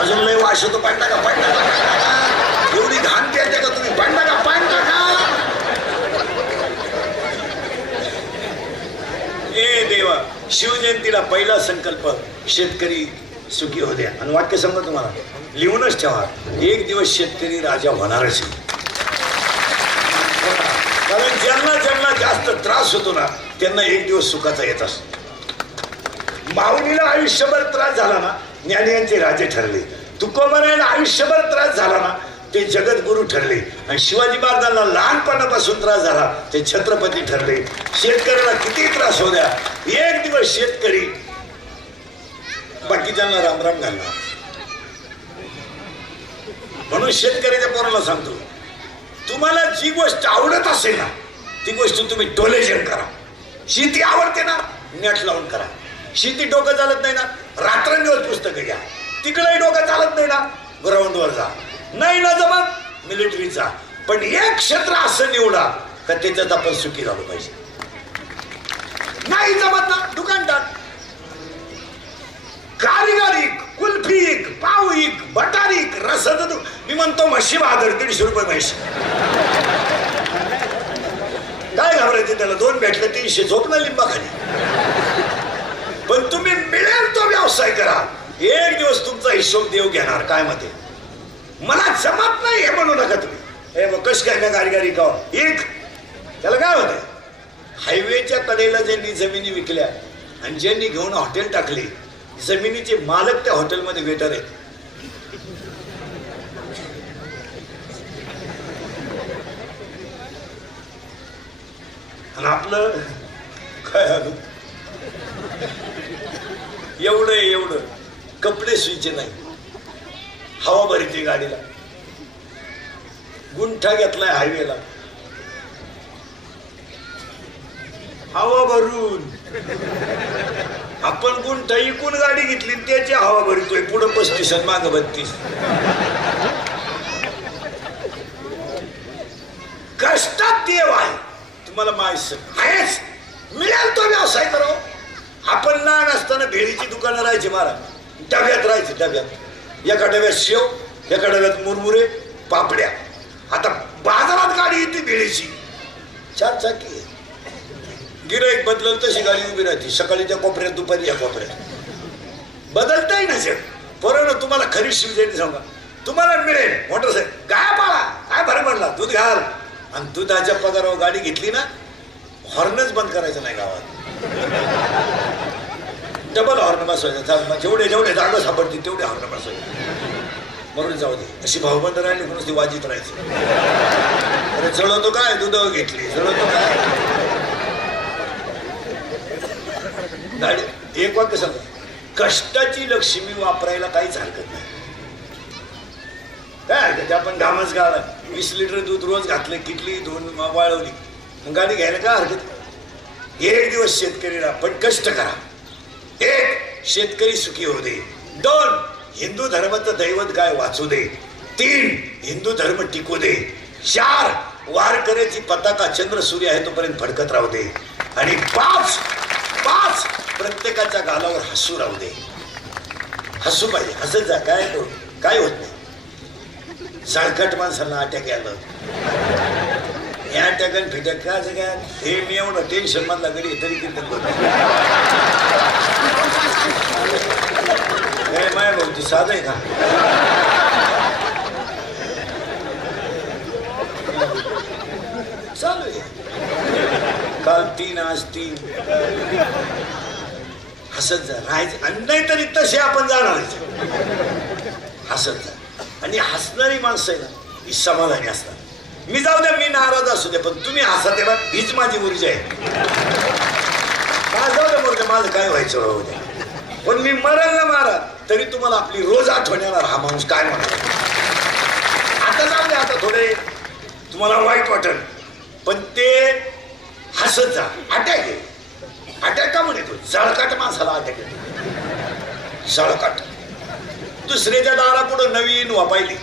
अजून लय वाश होतो. पाणी टाका, पाणी टाका, एवढी घाण प्यायचे का तुम्ही? पाणी टाका, पाणी टाका. ए देवा, शिवजयंतीला पहिला संकल्प शेतकरी सुखी हो द्या. आणि वाक्य सांगा तुम्हाला, लिहूनच ठेवा, एक दिवस शेतकरी राजा होणारच. कारण ज्यांना ज्यांना जास्त त्रास होतो ना त्यांना एक दिवस सुखाचा येत असतो. माऊलीला आयुष्यभर त्रास झाला ना ज्ञानियांचे राजे ठरले. तुकोबारायला आयुष्यभर त्रास झाला ना ते जगद्गुरु ठरले. आणि शिवाजी महाराजांना लहानपणापासून त्रास झाला ते छत्रपती ठरले. शेतकऱ्याला किती त्रास होऊ द्या, एक दिवस शेतकरी बाकीच्यांना रामराम घालणार. म्हणून शेतकऱ्याच्या पोराला सांगतो, तुम्हाला जी गोष्ट आवडत असेल ना ती गोष्ट तुम्ही टोलेजन करा. शेती आवडते ना नेट लावून करा. शेती डोकं चालत नाही ना रात्रंदिवस पुस्तकं घ्या. तिकडे डोकं चालत नाही ना ग्राउंडवर जा. नाही ना जमत मिलिटरीचा. पण एक क्षेत्र असं निवडा का त्याच्यात आपण सुखी झालो पाहिजे. नाही जमत ना दुकान टाक. कारीगरीक, कुल्फीक, पावईक, बटारीक, रसद. मी म्हणतो म्हशी बहादर 150 रुपये म्हशी. काय घाबरायचे त्याला? 2 भेटले 300 झोपणं लिंबाखाली. पण तुम्ही मिळेल तो व्यवसाय करा. एक दिवस तुमचा हिशोब देव घेणार. काय मध्ये मला जमत नाही हे म्हणू नका तुम्ही. हे मग कश काय ना कारीगरी का एक त्याला काय होतं? हायवेच्या कडेला ज्यांनी जमिनी विकल्या आणि ज्यांनी घेऊन हॉटेल टाकले, जमिनीचे मालक त्या हॉटेलमध्ये वेटर आहेत. आणि आपलं काय आलं एवढं कपडे सुईचे नाही. हवा भरते गाडीला. गुंठा घेतलाय हायवेला हवा भरून. आपण गुंठा इकून गाडी घेतली त्याची हवा भरतोय. पुढं 35 आणि मागं 32. कष्टात देव आहे तुम्हाला माहित आहेच. मिळेल तो व्यवसाय करो. आपण लहान असताना भेळीची दुकानं राहायची. मला डब्यात राहायचे. डब्यात एका डब्यात शेव, एका डब्यात मुरमुरे, पापड्या. आता बाजारात गाडी येते भेळीची 4 चाकी. गिराईक बदलल तशी गाडी उभी राहते. सकाळी त्या कोपऱ्यात, दुपारी या कोपऱ्यात. बदलताही नसेल. बरोबर तुम्हाला खरी शिवजयंती सांगा, तुम्हाला मिळेल मोटरसायकल. गाय पाळा, काय भर पडला, दूध घाल. आणि दुधाच्या पगारावर गाडी घेतली ना हॉर्नच बंद करायचं नाही गावात. डबल हॉर्न बसवायचं. जेवढे जागा सापडतील तेवढे हॉर्न बसवायचे. मरून जाऊ दे. अशी भाऊबंद राहिली म्हणून ती वाजीत राहायची. अरे जळवतो काय दुधावर घेतली, जळवतो काय गाडी. एक वाक्य सांगा, कष्टाची लक्ष्मी वापरायला काहीच हरकत नाही. काय हरकत? आपण घामच गाळा 20 लिटर दूध रोज घातलं, किटली धुवून वाळवली, गाडी घ्यायला काय हरकत? एक दिवस शेतकरीला पण कष्ट करा. 1 शेतकरी सुखी होऊ दे. 2 हिंदू धर्माचं दैवत गाय वाचू दे. 3 हिंदू धर्म टिकू दे. 4 वारकऱ्याची पताका चंद्र सूर्य आहे तोपर्यंत फडकत राहू दे. आणि 5 प्रत्येकाच्या गालावर हसू राहू दे. हसू पाहिजे, हसत जा. काय होत नाही. सळकट माणसांना अटॅक यायला या अटॅकन फिटॅक का सगळ्यात हे मी एवढं टेन्शन मधला घडी तरी कीर्तन करतो. माय भाऊ साधं आहे का? चालू आहे. काल 3 आज 3. हसत जा. राहायचं. आणि नाहीतरी तसे आपण जाणार. हसत जा. आणि हसणारी माणसं आहे ना ही समाधानी असतात. मी जाऊ द्या, मी नाराज असू द्या, पण तुम्ही हसा तेव्हा हीच माझी ऊर्जा आहे. जाऊ द्या बोलते माझं काय व्हायचं राहू द्या, पण मी मरेल ना मारा तरी तुम्हाला आपली रोज आठवण येणार हा माणूस काय म्हणतो. आता जाऊ द्या, आता थोडे तुम्हाला वाईट वाटेल, पण ते हसत जा. अटॅक आहे. अटॅक का म्हणतो? जळकाट माणसाला अटॅक येतो. जळकाट. दुसऱ्याच्या दारापुढं नवीन वापायली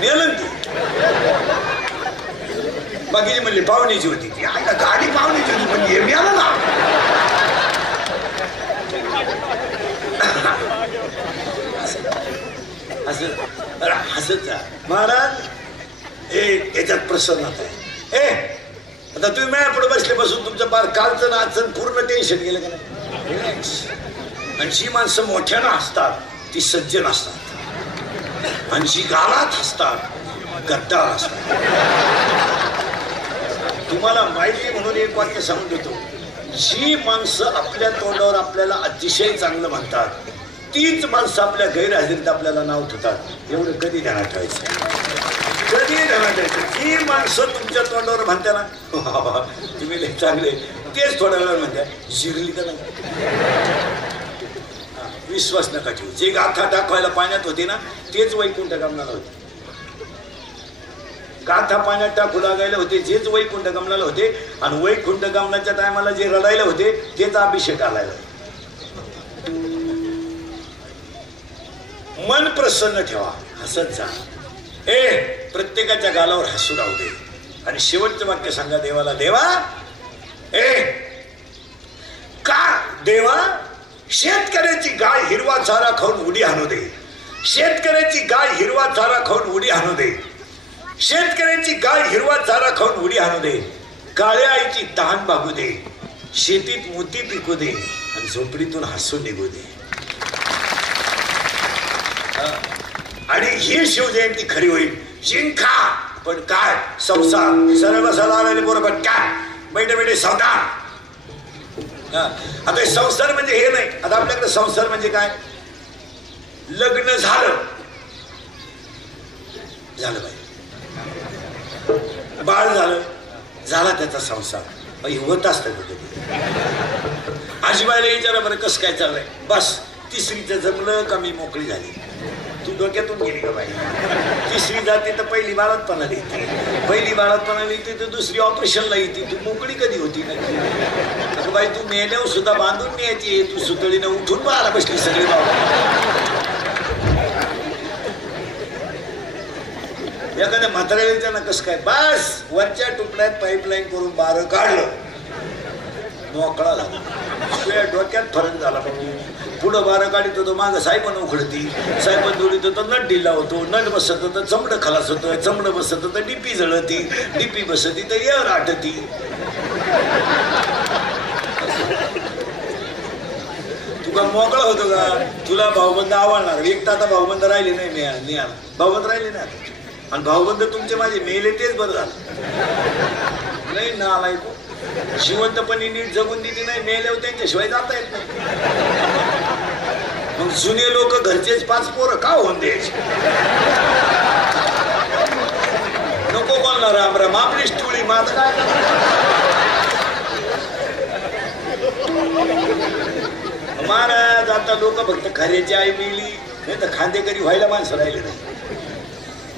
मेलन ती. बाकीची म्हणली पाहुण्याची होती ती. आईला गाडी पाहुण्याची होती पण हे मिळालं ना. हसत जा महाराज. याच्यात प्रसन्नता आहे. आता तुम्ही माझ्या पुढे बसल्यापासून तुमचं पार कालचं नाचन पूर्ण टेन्शन गेलं का नाही. आणि जी माणसं मोठ्यानं असतात ती सज्जन असतात आणि जी गालात असतात गद्दार असतात. तुम्हाला माहिती म्हणून एक वाक्य सांगून देतो. जी माणसं आपल्या तोंडावर आपल्याला अतिशय चांगलं म्हणतात तीच माणसं आपल्या गैरहजेरीत आपल्याला नाव ठेवतात. एवढं कधी ध्यानात ठेवायचं. कधी ध्यानात ठेवायचं. जी माणसं तुमच्या तोंडावर म्हणते ना तुम्ही लय चांगले तेच थोड्या वेळा म्हणत्या जिरली का नाही. विश्वास नका ठेवू. जे गाथा टाकवायला पाण्यात होते ना तेच वैकुंठ गमनाला होते. गाथा पाण्यात टाकू लागायला होते जेच वैकुंठ गमनाला होते. आणि वैकुंठ गमनाच्या टायमाला जे रडायला होते तेच अभिषेक आलायला. मन प्रसन्न ठेवा. हसत जा. प्रत्येकाच्या गालावर हसू राहू दे. आणि शेवटचं वाक्य सांगा देवाला. देवा का देवा शेतकऱ्याची गाय हिरवा चारा खाऊन उडी आणू दे. शेतकऱ्याची गाय हिरवा चारा खाऊन उडी आणू दे. शेतकऱ्याची गाय हिरवा चारा खाऊन उडी आणू दे. काळ्या आईची तहान भागू दे. शेतीत मोती पिकू दे आणि झोपडीतून हसून निघू दे. आणि ही शिवजयंती खरी होईल. जिंका पण काय संसार सरळ बसायला आलेले बरोबर काय बैठे बैठे सावधान. आता संसार म्हणजे हे नाही. आता आपल्याकडे संसार म्हणजे काय. लग्न झालं झालं बाई बाळ झालं झाला त्याचा संसार होत असतं कुठे. आजीबाईला विचारा बरं कसं काय चाललंय. बस तिसरीचं जमलं का मी मोकळी झाली. तू डोक्यातून गेली का बाई. तिसरी जाते तर पहिली बाळातपणाला येते. पहिली बाळातपणाला येते तर दुसरी ऑपरेशनला येते. तू मोकळी कधी होती नक्की. बाई तू मेल्यावर सुद्धा बांधून न्यायची. तू सुतळीनं उठून बाळाला बसली सगळी बाबा. एखाद्या म्हाताऱ्याच्या ना कसं काय बस वरच्या तुकड्यात पाईपलाईन करून बारं काढलं मोकळा झाला. तुझ्या डोक्यात फरक झाला. पुढं बारं काढित होतो मागं साहेबांना उघडती. साहेबांना जोडीत होतं नट ढिला होतो. नट बसत होतं चमडं खलास होतं. चमडं बसत होतं डीपी जळती. डीपी बसती तर एअर आटती. तुला मोकळा होतो का. तुला भाऊबंद आवडणार. एक तर आता भाऊबंद राहिले नाही. भाऊबंद राहिले नाही. आणि भाऊबंद तुमचे माझे मेले तेच बरं झालं. नाही ना आलाय जिवंतपणी नीट जगून दिली नाही. मेल्यावर त्यांच्याशिवाय जाता येत नाही. मग जुने लोक घरचेच 5 पोरं का होऊन द्यायचे. नको बोलणार राम राम आपलीच टोळी मात काय. महाराज आता लोक फक्त खऱ्याची आई मिळली नाही तर खांदेकरी व्हायला माणसं राहिले नाही.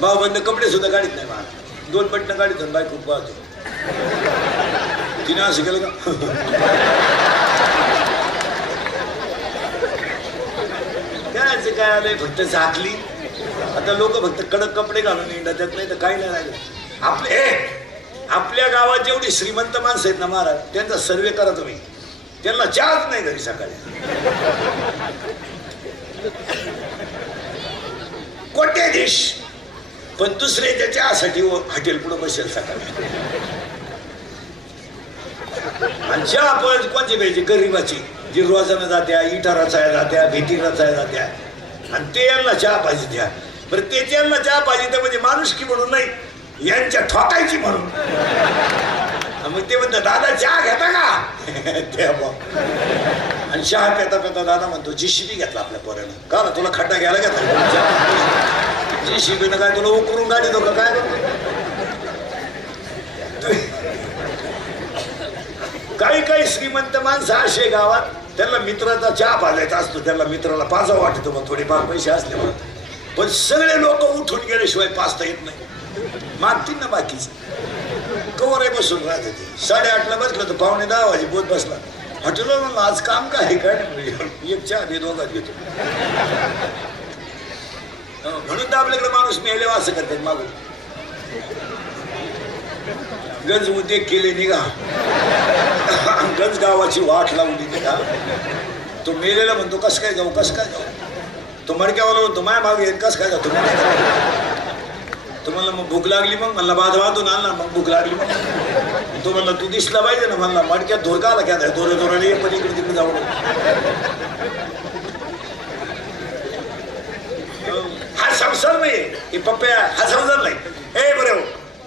भाऊबंद कपडे सुद्धा काढीत नाही. महाराज 2 बटणं काढीत बाई खूप पाहतो. तिने असं केलं का. त्याच काय आलंय फक्त झाकली. आता लोक फक्त कडक कपडे घालून येणार त्यात नाही तर काही नाही राहिलं. आपल्या गावात जेवढी श्रीमंत माणसं आहेत ना महाराज त्यांचा सर्वे करा तुम्ही. त्यांना चहाच नाही घरी सकाळी. कोट्याधीश पण दुसऱ्याच्या चहासाठी हॉटेल पुढे बसेल सकाळी. आणि चहा पण कोणची पाहिजे गरीबाची जी रोजानं जात्या इटा रचाया जात्या भीती रचाया जात्या. आणि ते यांना चहा पाहिजे द्या. बरं ते यांना चहा पाहिजे तर म्हणजे माणुसकी म्हणून नाही यांच्या ठोकायची म्हणून. मग ते म्हणतात दादा चहा घेता का. ते आणि चहा पेता पेता दादा म्हणतो जीसीबी घेतला आपल्या पोरानं. का ना तुला खड्डा घ्यायला घेतला. जीसीबीनं काय तुला उकरून गाडी तो का काय. काही काही श्रीमंत माणसं असे गावात त्यांना मित्राचा चहा पाजायचा असतो. त्यांना मित्राला पाजावं वाटतो मग थोडेफार पैसे असले मग. पण सगळे लोक उठून गेल्याशिवाय पाजता येत नाही. मागतील ना बाकीचे कवर बसून राहते. 8:30ला बसलं तर 9:45 वाजे बोध बसला. हॉटेलवर म्हणलं आज काम काय आहे काय नाही, एक चहा दे, दोघात घेतो. म्हणून तर आपल्याकडे माणूस मेले असं करतात मागून. गंज उद्योग केले निघा, गंज गावाची वाट लावली निघा. तो मेलेला म्हणतो कस काय जाऊ, कस काय जाऊ. तो मडक्यावाला म्हणतो माय मागे कस काय जातो. तो म्हणला मग भूक लागली, मग म्हणला बाजवातून आणला, मग भूक लागली. मग तो म्हणला तू दिसला पाहिजे ना. म्हणला मडक्यात धोरका आला क्या दोराने पण इकडे तिकडे जाऊ. हा संसार नाही, हे पप्प्या हा संसार नाही. हे बरं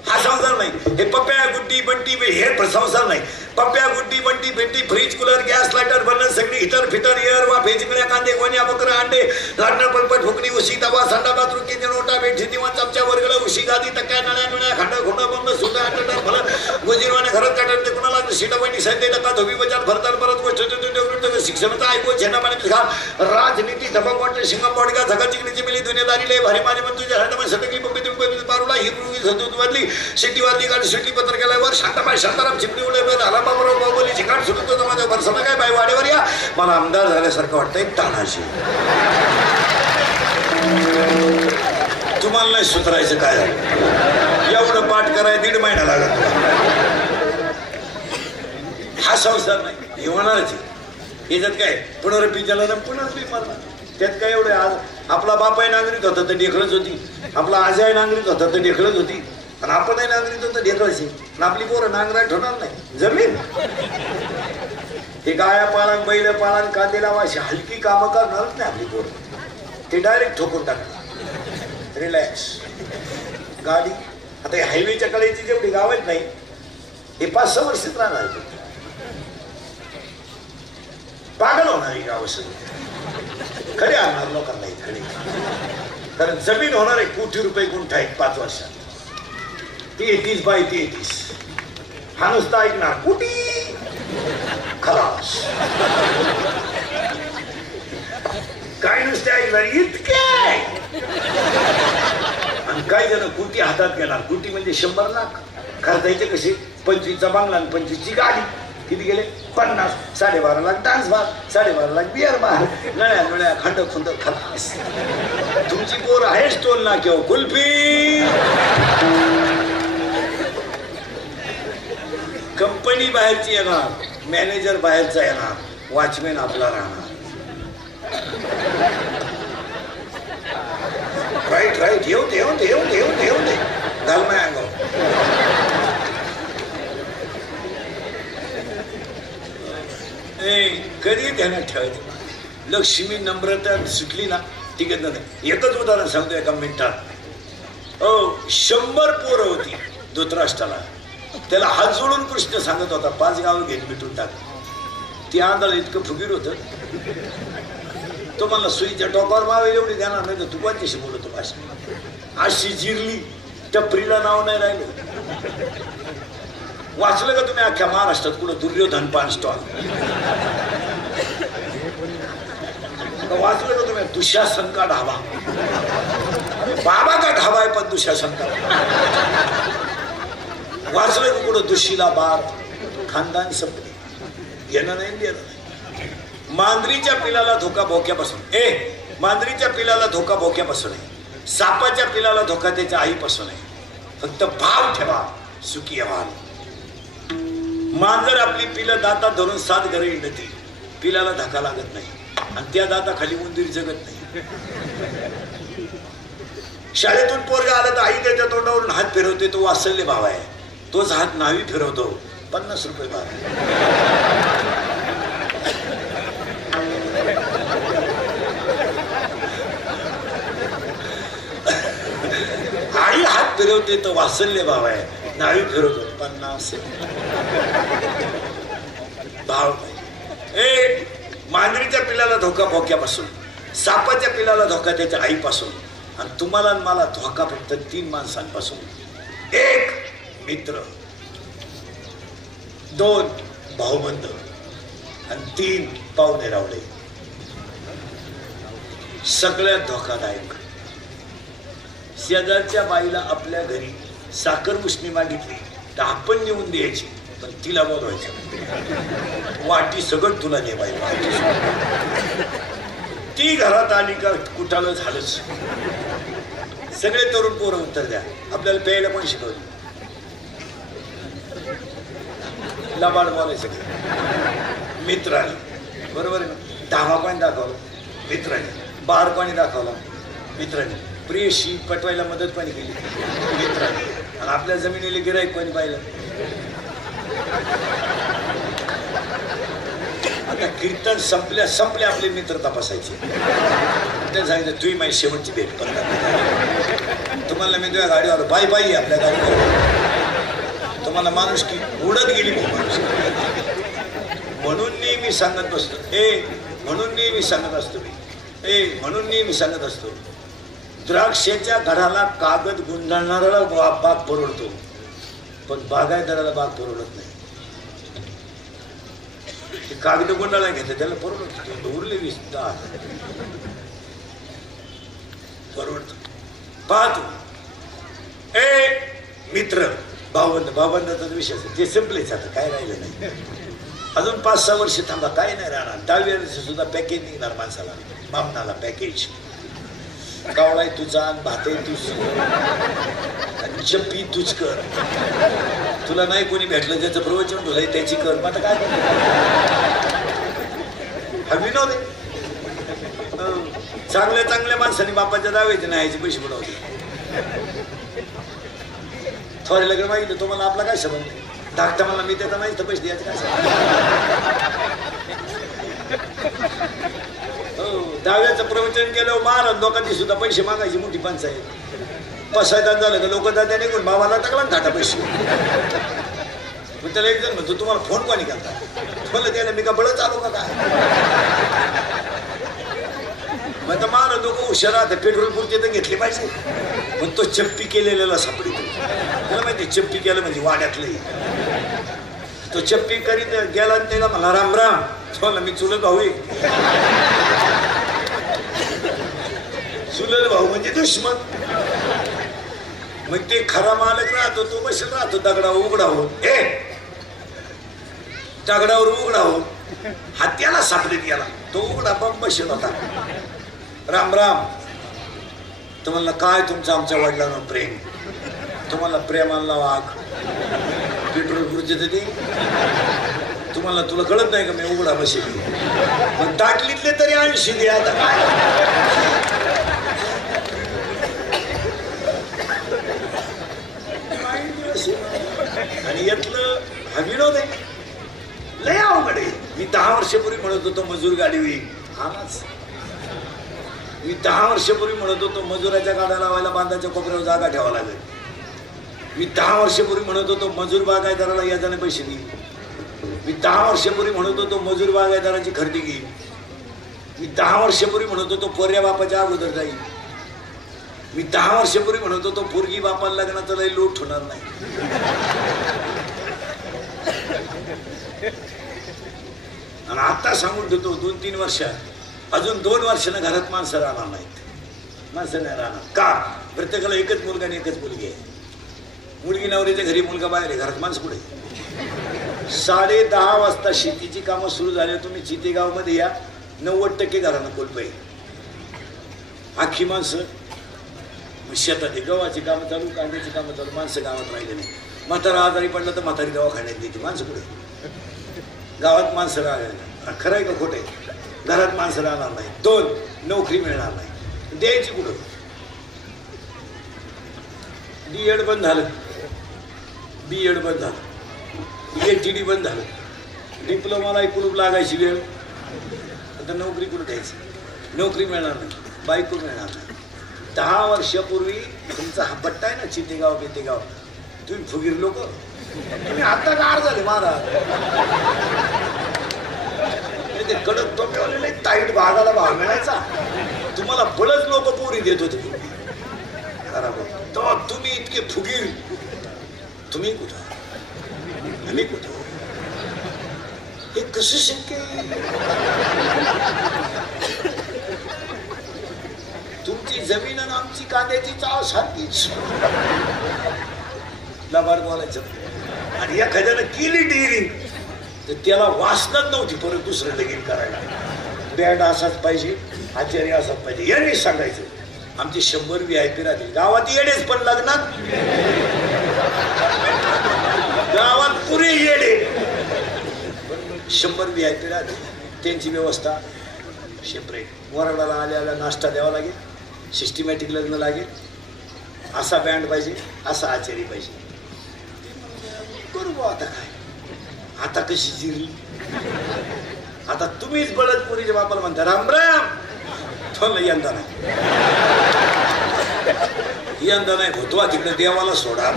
हा संसार नाही. हे पप्प्या गुड्डी बंटी हे संसार नाही. पप्प्या गुड्डी बंटी भेटी fridge cooler gas lighter burner सगळी हिटर फिटर एअर वा भेजगड्या कांदे गोण्या बकरं अंडे लाटणं पलपट फुकणी उशी तवा संडा बाथरूम किचन ओटा बेडशी दिवाण चमचा वर्गळ उशी गादी तक्क्या नळ्या नळ्या खांड खोंड बंब सुद्धा आटट फल गोजीरवाने घरात काटत ते कुणाला शिटा बहिणी सध्या टका धोबी बजार भरतार परत गोष्ट शिक्षणाचा ऐकू झेंडा पाण्यात घाल राजनीती धबक वाटते शिंगा पडगा झगा चिकणीची मिली दुनियादारी लय भारी माझे पण तुझ्या हातामध्ये सटकली पप्पी तुम्ही पारूला हिरवी सदूत वाजली सिटी वाजली गाडी सुटली पत्रकारावर शांताबाई शांताराम चिपडी उडे झाला बाबूराव बाबोली झिकाट सुरू होतो माझ्या भरसमा काय बाई वाडेवर या. मला आमदार झाल्यासारखं वाटतंय तानाजी. तुम्हाला नाही सुधारायचं काय झालं, एवढं पाठ कराय 1.5 महिना लागत. हा संसार नाही, हे होणारच. याच्यात काय पुनरपी जला पुनरपी मारला, त्यात काय एवढं. आज आपला बापाही नांगरीत होता तर ढेकळच होती, आपला आजाही नांगरीत होता तर ढेकळच होती, आणि आपणही नांगरीत होतं ढेकळची. आणि आपली पोरं नांगराय ठेवणार नाही. जमीन ते गाया पाळण बैल पाळण कांदे लावा अशी हलकी कामं करणारच नाही आपली पोरं. ते डायरेक्ट ठोकून टाकणार. रिलॅक्स गाडी. आता हे हायवेच्या कडेची जेवढी गावच नाही हे 5-6 वर्षात राहणार. पागल होणार ही गाव सगळी. खरे आणणार लोकांना खरे, कारण जमीन होणार आहे कोटी रुपये गुंठा आहे 5 वर्षात. 33 बाय 33. हा नुसता ऐकणार कुटी खलास, काय नुसते ऐकणार इतके. आणि काही जण कुटी हातात घेणार. कुटी म्हणजे 100 लाख खर्चायचे कसे. 25चा बांगला आणि 25ची गाडी. किती गेले 50. 12.5 lakh dance bar, 12.5 lakh beer bar, नळ्या नळ्या खंड खुंड खलास. तुमची पोर आहे स्टोल ना किंवा कुल्फी. कंपनी बाहेरची येणार, मॅनेजर बाहेरचा येणार, वॉचमॅन आपला राहणार. Right right. येऊ दे येऊ दे येऊ दे येऊ दे येऊ दे घाल माय अंगावर. कधी ध्यानात ठेवायचं. लक्ष्मी नम्रता सुटली ना टिकत नाही. एकच उदाहरण सांगतो एका मिनिटात. 100 पोरं होती धृतराष्ट्राला. त्याला हात जोडून कृष्ण सांगत होता 5 गाव घेऊन मिटून टाक. ती आंधळ इतकं फुगीर होतं. तो म्हणला सुईच्या टोकावर मावेल एवढी देणार नाही तर तू कोणत्याशी बोलतो भाषा. अशी जिरली टपरीला नाव नाही राहिलं. वाचलं का तुम्ही अख्ख्या महाराष्ट्रात कुठं दुर्योधन पान स्टॉल. वाचलं का तुम्ही दुःशासन का ढाबा. बाबा का ढाबा आहे पण दुःशासन का. वाचलं का कुठं दुशीला बार खानदान संपले. येणं नाही देणं नाही. मांजरीच्या पिलाला धोका भोक्यापासून. मांजरीच्या पिलाला धोका भोक्यापासून आहे. सापाच्या पिलाला धोका त्याच्या आईपासून आहे. फक्त भाव ठेवा सुखी व्हाल. मांजर आपली पिलं दातात धरून 7 घरे इंडती. पिलाला धक्का लागत नाही आणि त्या दाताखाली उंदीर जगत नाही. शाळेतून पोरगा आला तर आई त्याच्या तोंडावरून हात फिरवते. तो वात्सल्य भाव आहे. तोच हात नावी फिरवतो. 50 रुपये भाव. आई हात फिरवते तो वात्सल्य भाव आहे. नावी फिरवतो 50 भाव. मांजरीच्या पिलाला धोका भोक्यापासून, सापाच्या पिलाला धोका त्याच्या आईपासून, आणि तुम्हाला मला धोका फक्त 3 माणसांपासून. 1 मित्र, 2 भाऊबंद आणि 3 पाहुणे रावळे. सगळ्यात धोकादायक. शेजारच्या बाईला आपल्या घरी साखर पुसणी मागितली तर आपण नेऊन द्यायची. पण तिला बोलवायचं वाटी सगळं तुला दे बाई वाटी ती घरात आली का कुठालं झालंच सगळे तरुण पोरं उत्तर द्या आपल्याला प्यायला पण शिकवली लबाड बोलायचं मित्राने बरोबर आहे धावा पाणी दाखवलं मित्राने बार पाणी दाखवला मित्राने प्रियशी पटवायला मदत पाणी केली मित्राने आणि आपल्या जमिनीला गिराईक पाणी पाहिलं आता कीर्तन संपले आपले मित्र तपासायचे ते सांगितलं तुम्ही माझी शेवटची भेट पण तुम्हाला मी तुझ्या गाडीवर बाय बाई आपल्या गाडीवर तुम्हाला माणूस की उडत गेली माणूस म्हणून नेहमी सांगत बसतो म्हणून नेहमी सांगत असतो मी म्हणून नेहमी सांगत असतो द्राक्षाच्या घडाला कागद गुंडाळणाऱ्याला बाग परवडतो पण बागायतदाराला बाग परवडत नाही कागद गुंडाळा घेतलं त्याला परवडत उरले 20-10 परवडत पाहतो मित्र भावंडाचा विषय ते संपलेच आता काय राहिलं नाही अजून 5-6 वर्ष थांबा काय नाही राहणार 10व्या वर्षी सुद्धा पॅकेज निघणार माणसाला मामनाला पॅकेज कावळाय तुझा भाते तूच चप्पी तूच कर तुला नाही कोणी भेटलं ज्याचं प्रवचन तुला त्याची कर मग आता काय हा विनोद आहे चांगल्या माणसाने बापाच्या दाव्याचे नाही याचे पैसे बुडवले थोडे लग्न मागितलं तुम्हाला आपला काय संबंध धाकटा मला मी त्याचा नाही तर पैसे द्यायचे काय दाव्याचं प्रवचन केलं महाराज लोकांची सुद्धा पैसे मागायची मोठी पंचायत पसायदान झालं का लोक दादा निघून बाबाला टाकला ना खाता पैसे मग त्याला एक जण म्हणतो तुम्हाला फोन कोणी करता म्हणलं त्याला मी का बळच आलो का काय मग तर महाराज लोक हुशार राहते पेट्रोल पुरते तर घेतले पाहिजे पण तो चप्पी केलेला सापडी त्याला माहिती चप्पी केलं म्हणजे वाड्यातलं तो चप्पी करीत गेला आणि त्याला मला राम राम मला मी चुलत भाऊ चुलत भाऊ म्हणजे दुश्मन मग ते खरा मालक राहतो तो बसेल राहतो दगडावर उघडा हो दगडावर उघडा हो हात्याला सापडीत गेला तो उघडा बंब बसेल होता राम राम तुम्हाला काय तुमचं आमच्या वडिलांना प्रेम तुम्हाला प्रेमाला वाघ पेट्रोल पुरते ते तुम्हाला तुला कळत नाही का मी उघडा बसेल मग ताटलीतले तरी 80 दे आता काय आणि यातलं हा विनोद आहे लय अवघड आहे मी 10 वर्षापूर्वी म्हणत होतो मजूर गाडी होईल हाच मी 10 वर्षापूर्वी म्हणत होतो मजुराच्या गाड्या लावायला बांधाच्या कोपऱ्यावर जागा ठेवावं लागेल मी 10 वर्षापूर्वी म्हणत होतो मजूर बागायतदाराला याच्याने पैसे देईल मी 10 वर्षापूर्वी म्हणत होतो मजूर बागायतदाराची खरेदी घेईल मी 10 वर्षापूर्वी म्हणत होतो पोऱ्या बापाच्या अगोदर जाईल मी 10 वर्षापूर्वी म्हणत होतो पोरगी बापाला लग्नाचं लई लोट होणार नाही आणि आता सांगून देतो 2-3 वर्षात अजून 2 वर्षानं घरात माणसं राहणार नाहीत माणसं नाही राहणार का प्रत्येकाला एकच मुलगा आणि एकच मुलगी आहे मुलगी नवऱ्याच्या घरी मुलगा बाहेर आहे घरात माणसं पुढे 10:30 वाजता शेतीची कामं सुरू झाली तुम्ही चितेगावमध्ये या 90% घरानं कोलपाई आखी माणसं शेतात गव्हाची कामं चालू कांद्याची कामं चालू माणसं गावात राहिले नाही म्हातारा आजारी पडला तर म्हातारी दवाखान्यात देते माणसं पुढे गावात माणसं राहायला खरं आहे का खोटं आहे घरात माणसं राहणार नाही 2 नोकरी मिळणार नाही द्यायची कुठं B.Ed बंद झालं B.Ed बंद झालं LTD बंद झालं डिप्लोमाला कुलूप लागायची वेळ आता नोकरी कुठं द्यायची नोकरी मिळणार नाही बायको मिळणार नाही 10 वर्षापूर्वी तुमचा हा पट्टा आहे ना चितेगाव बितेगाव तुम्ही फुगीर लोक तुम्ही आता गार झाले महाराज ते कडक टोप्यावाले टाईट भागाला भाव मिळायचा तुम्हाला बळच लोक पोरी देत होते तेव्हा तुम्ही इतके फुगीर तुम्ही कुठं आम्ही कुठं हे कसं शक्य तुमची जमीन आणि आमची कांद्याची चाव सारखीच लबाड बोलायचं आणि एखाद्यानं केली डिरिंग तर त्याला वासनाच नव्हती परत दुसरं लगीन करायला. बँड असाच पाहिजे, आचार्य असाच पाहिजे, यांनी सांगायचं. आमचे 100 VIP राहतील गावात. येडेच पण लग्नात गावात पुरे येडे. 100 VIP राहतील, त्यांची व्यवस्था सेपरेट. वराडाला आल्याला नाश्ता द्यावा लागेल, सिस्टमॅटिक लग्न लागेल, असा बँड पाहिजे, असा आचार्य पाहिजे. करू आता काय, आता कशी जिरली. आता तुम्हीच बळदपुरीच्या बापाला म्हणता राम राम. थोडं यंदा नाही, यंदा नाही होतो तिकडे देवाला सोडा.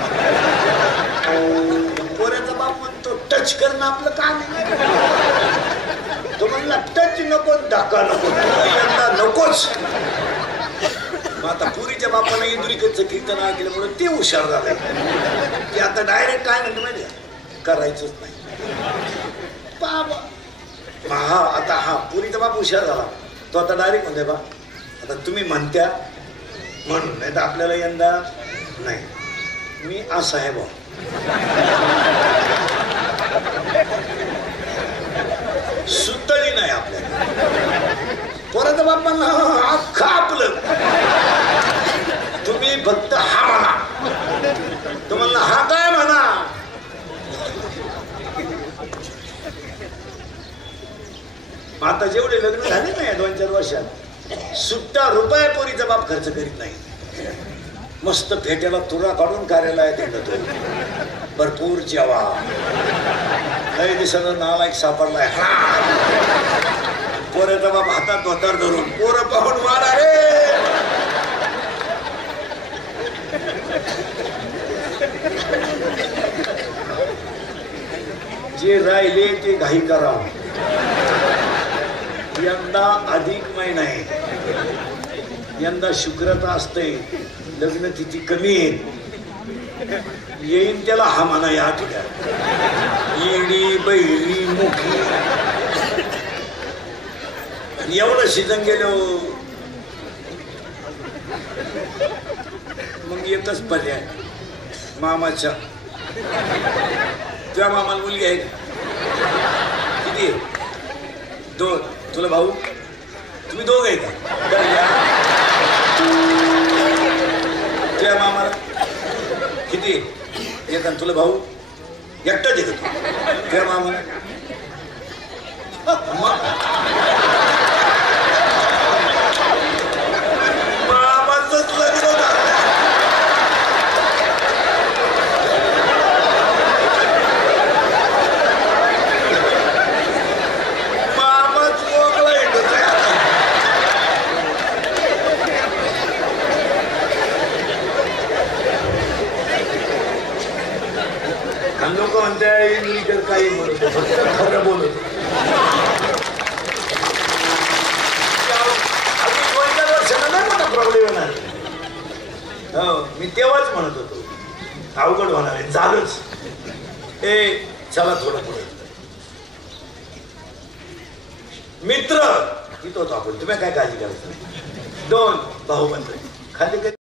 पोऱ्याचा बाप म्हणतो टच करणं आपलं काम आहे. तो म्हणला टच नको, धाका नको, यंदा नकोच. आता पुरीच्या बापानं इंद्रिकचं कीर्तन केल्यामुळे ते हुशार झालंय. ते आता डायरेक्ट काय म्हणतो माहिती करायचंच नाही. हा आता हा पुरीचा बाप हुशार झाला, तो आता डायरेक्ट म्हणते बा आता तुम्ही म्हणत्या म्हणून, नाही तर आपल्याला यंदा नाही. मी असा आहे बा. सुतली नाही आपल्याला. पोराचा बाप म्हणला अख्खा आपलं, तुम्ही फक्त हा म्हणा. तो म्हणला हा काय म्हणा. आता जेवढे लग्न झाले नाही 2-4 वर्षात, सुट्टा रुपया पोरीचा बाप खर्च करीत नाही. मस्त फेट्याला तुरा काढून कार्यालयात येतो, भरपूर जेवा. काही दिवसानं नालायक सापडलाय. पोराचा बाप हातात धोतर धरून पोरं पाहून वाढा रे. जे राहिले ते घाई करा. यंदा अधिक महिना आहे, यंदा शुक्रता असते, लग्न तिथी कमी आहे. येईन त्याला हा म्हणा या ठिकाणी. येडी बैरी मुखी एवढं सीजन गेलो. मग एकच पर्याय, मामाच्या. तुझ्या मामाला मुलगी आहे किती? 2. तुला भाऊ? तुम्ही 2 आहे का? तुझ्या मामाला किती? एक. तुला भाऊ एकटाच आहे का? तुझ्या मामाला मामाचंच लग्न झालं. लोक म्हणते काही म्हणतो, खरं बोलत. अगदी 2-4 वर्षाला नाही मोठा प्रॉब्लेम येणार. हो, मी तेव्हाच म्हणत होतो अवघड होणार आहे. झालंच. चला थोडं पुढे. मित्र इथं होतो आपण. तुम्ही काय काळजी करायचं. 2 भाऊ म्हणतोय खाली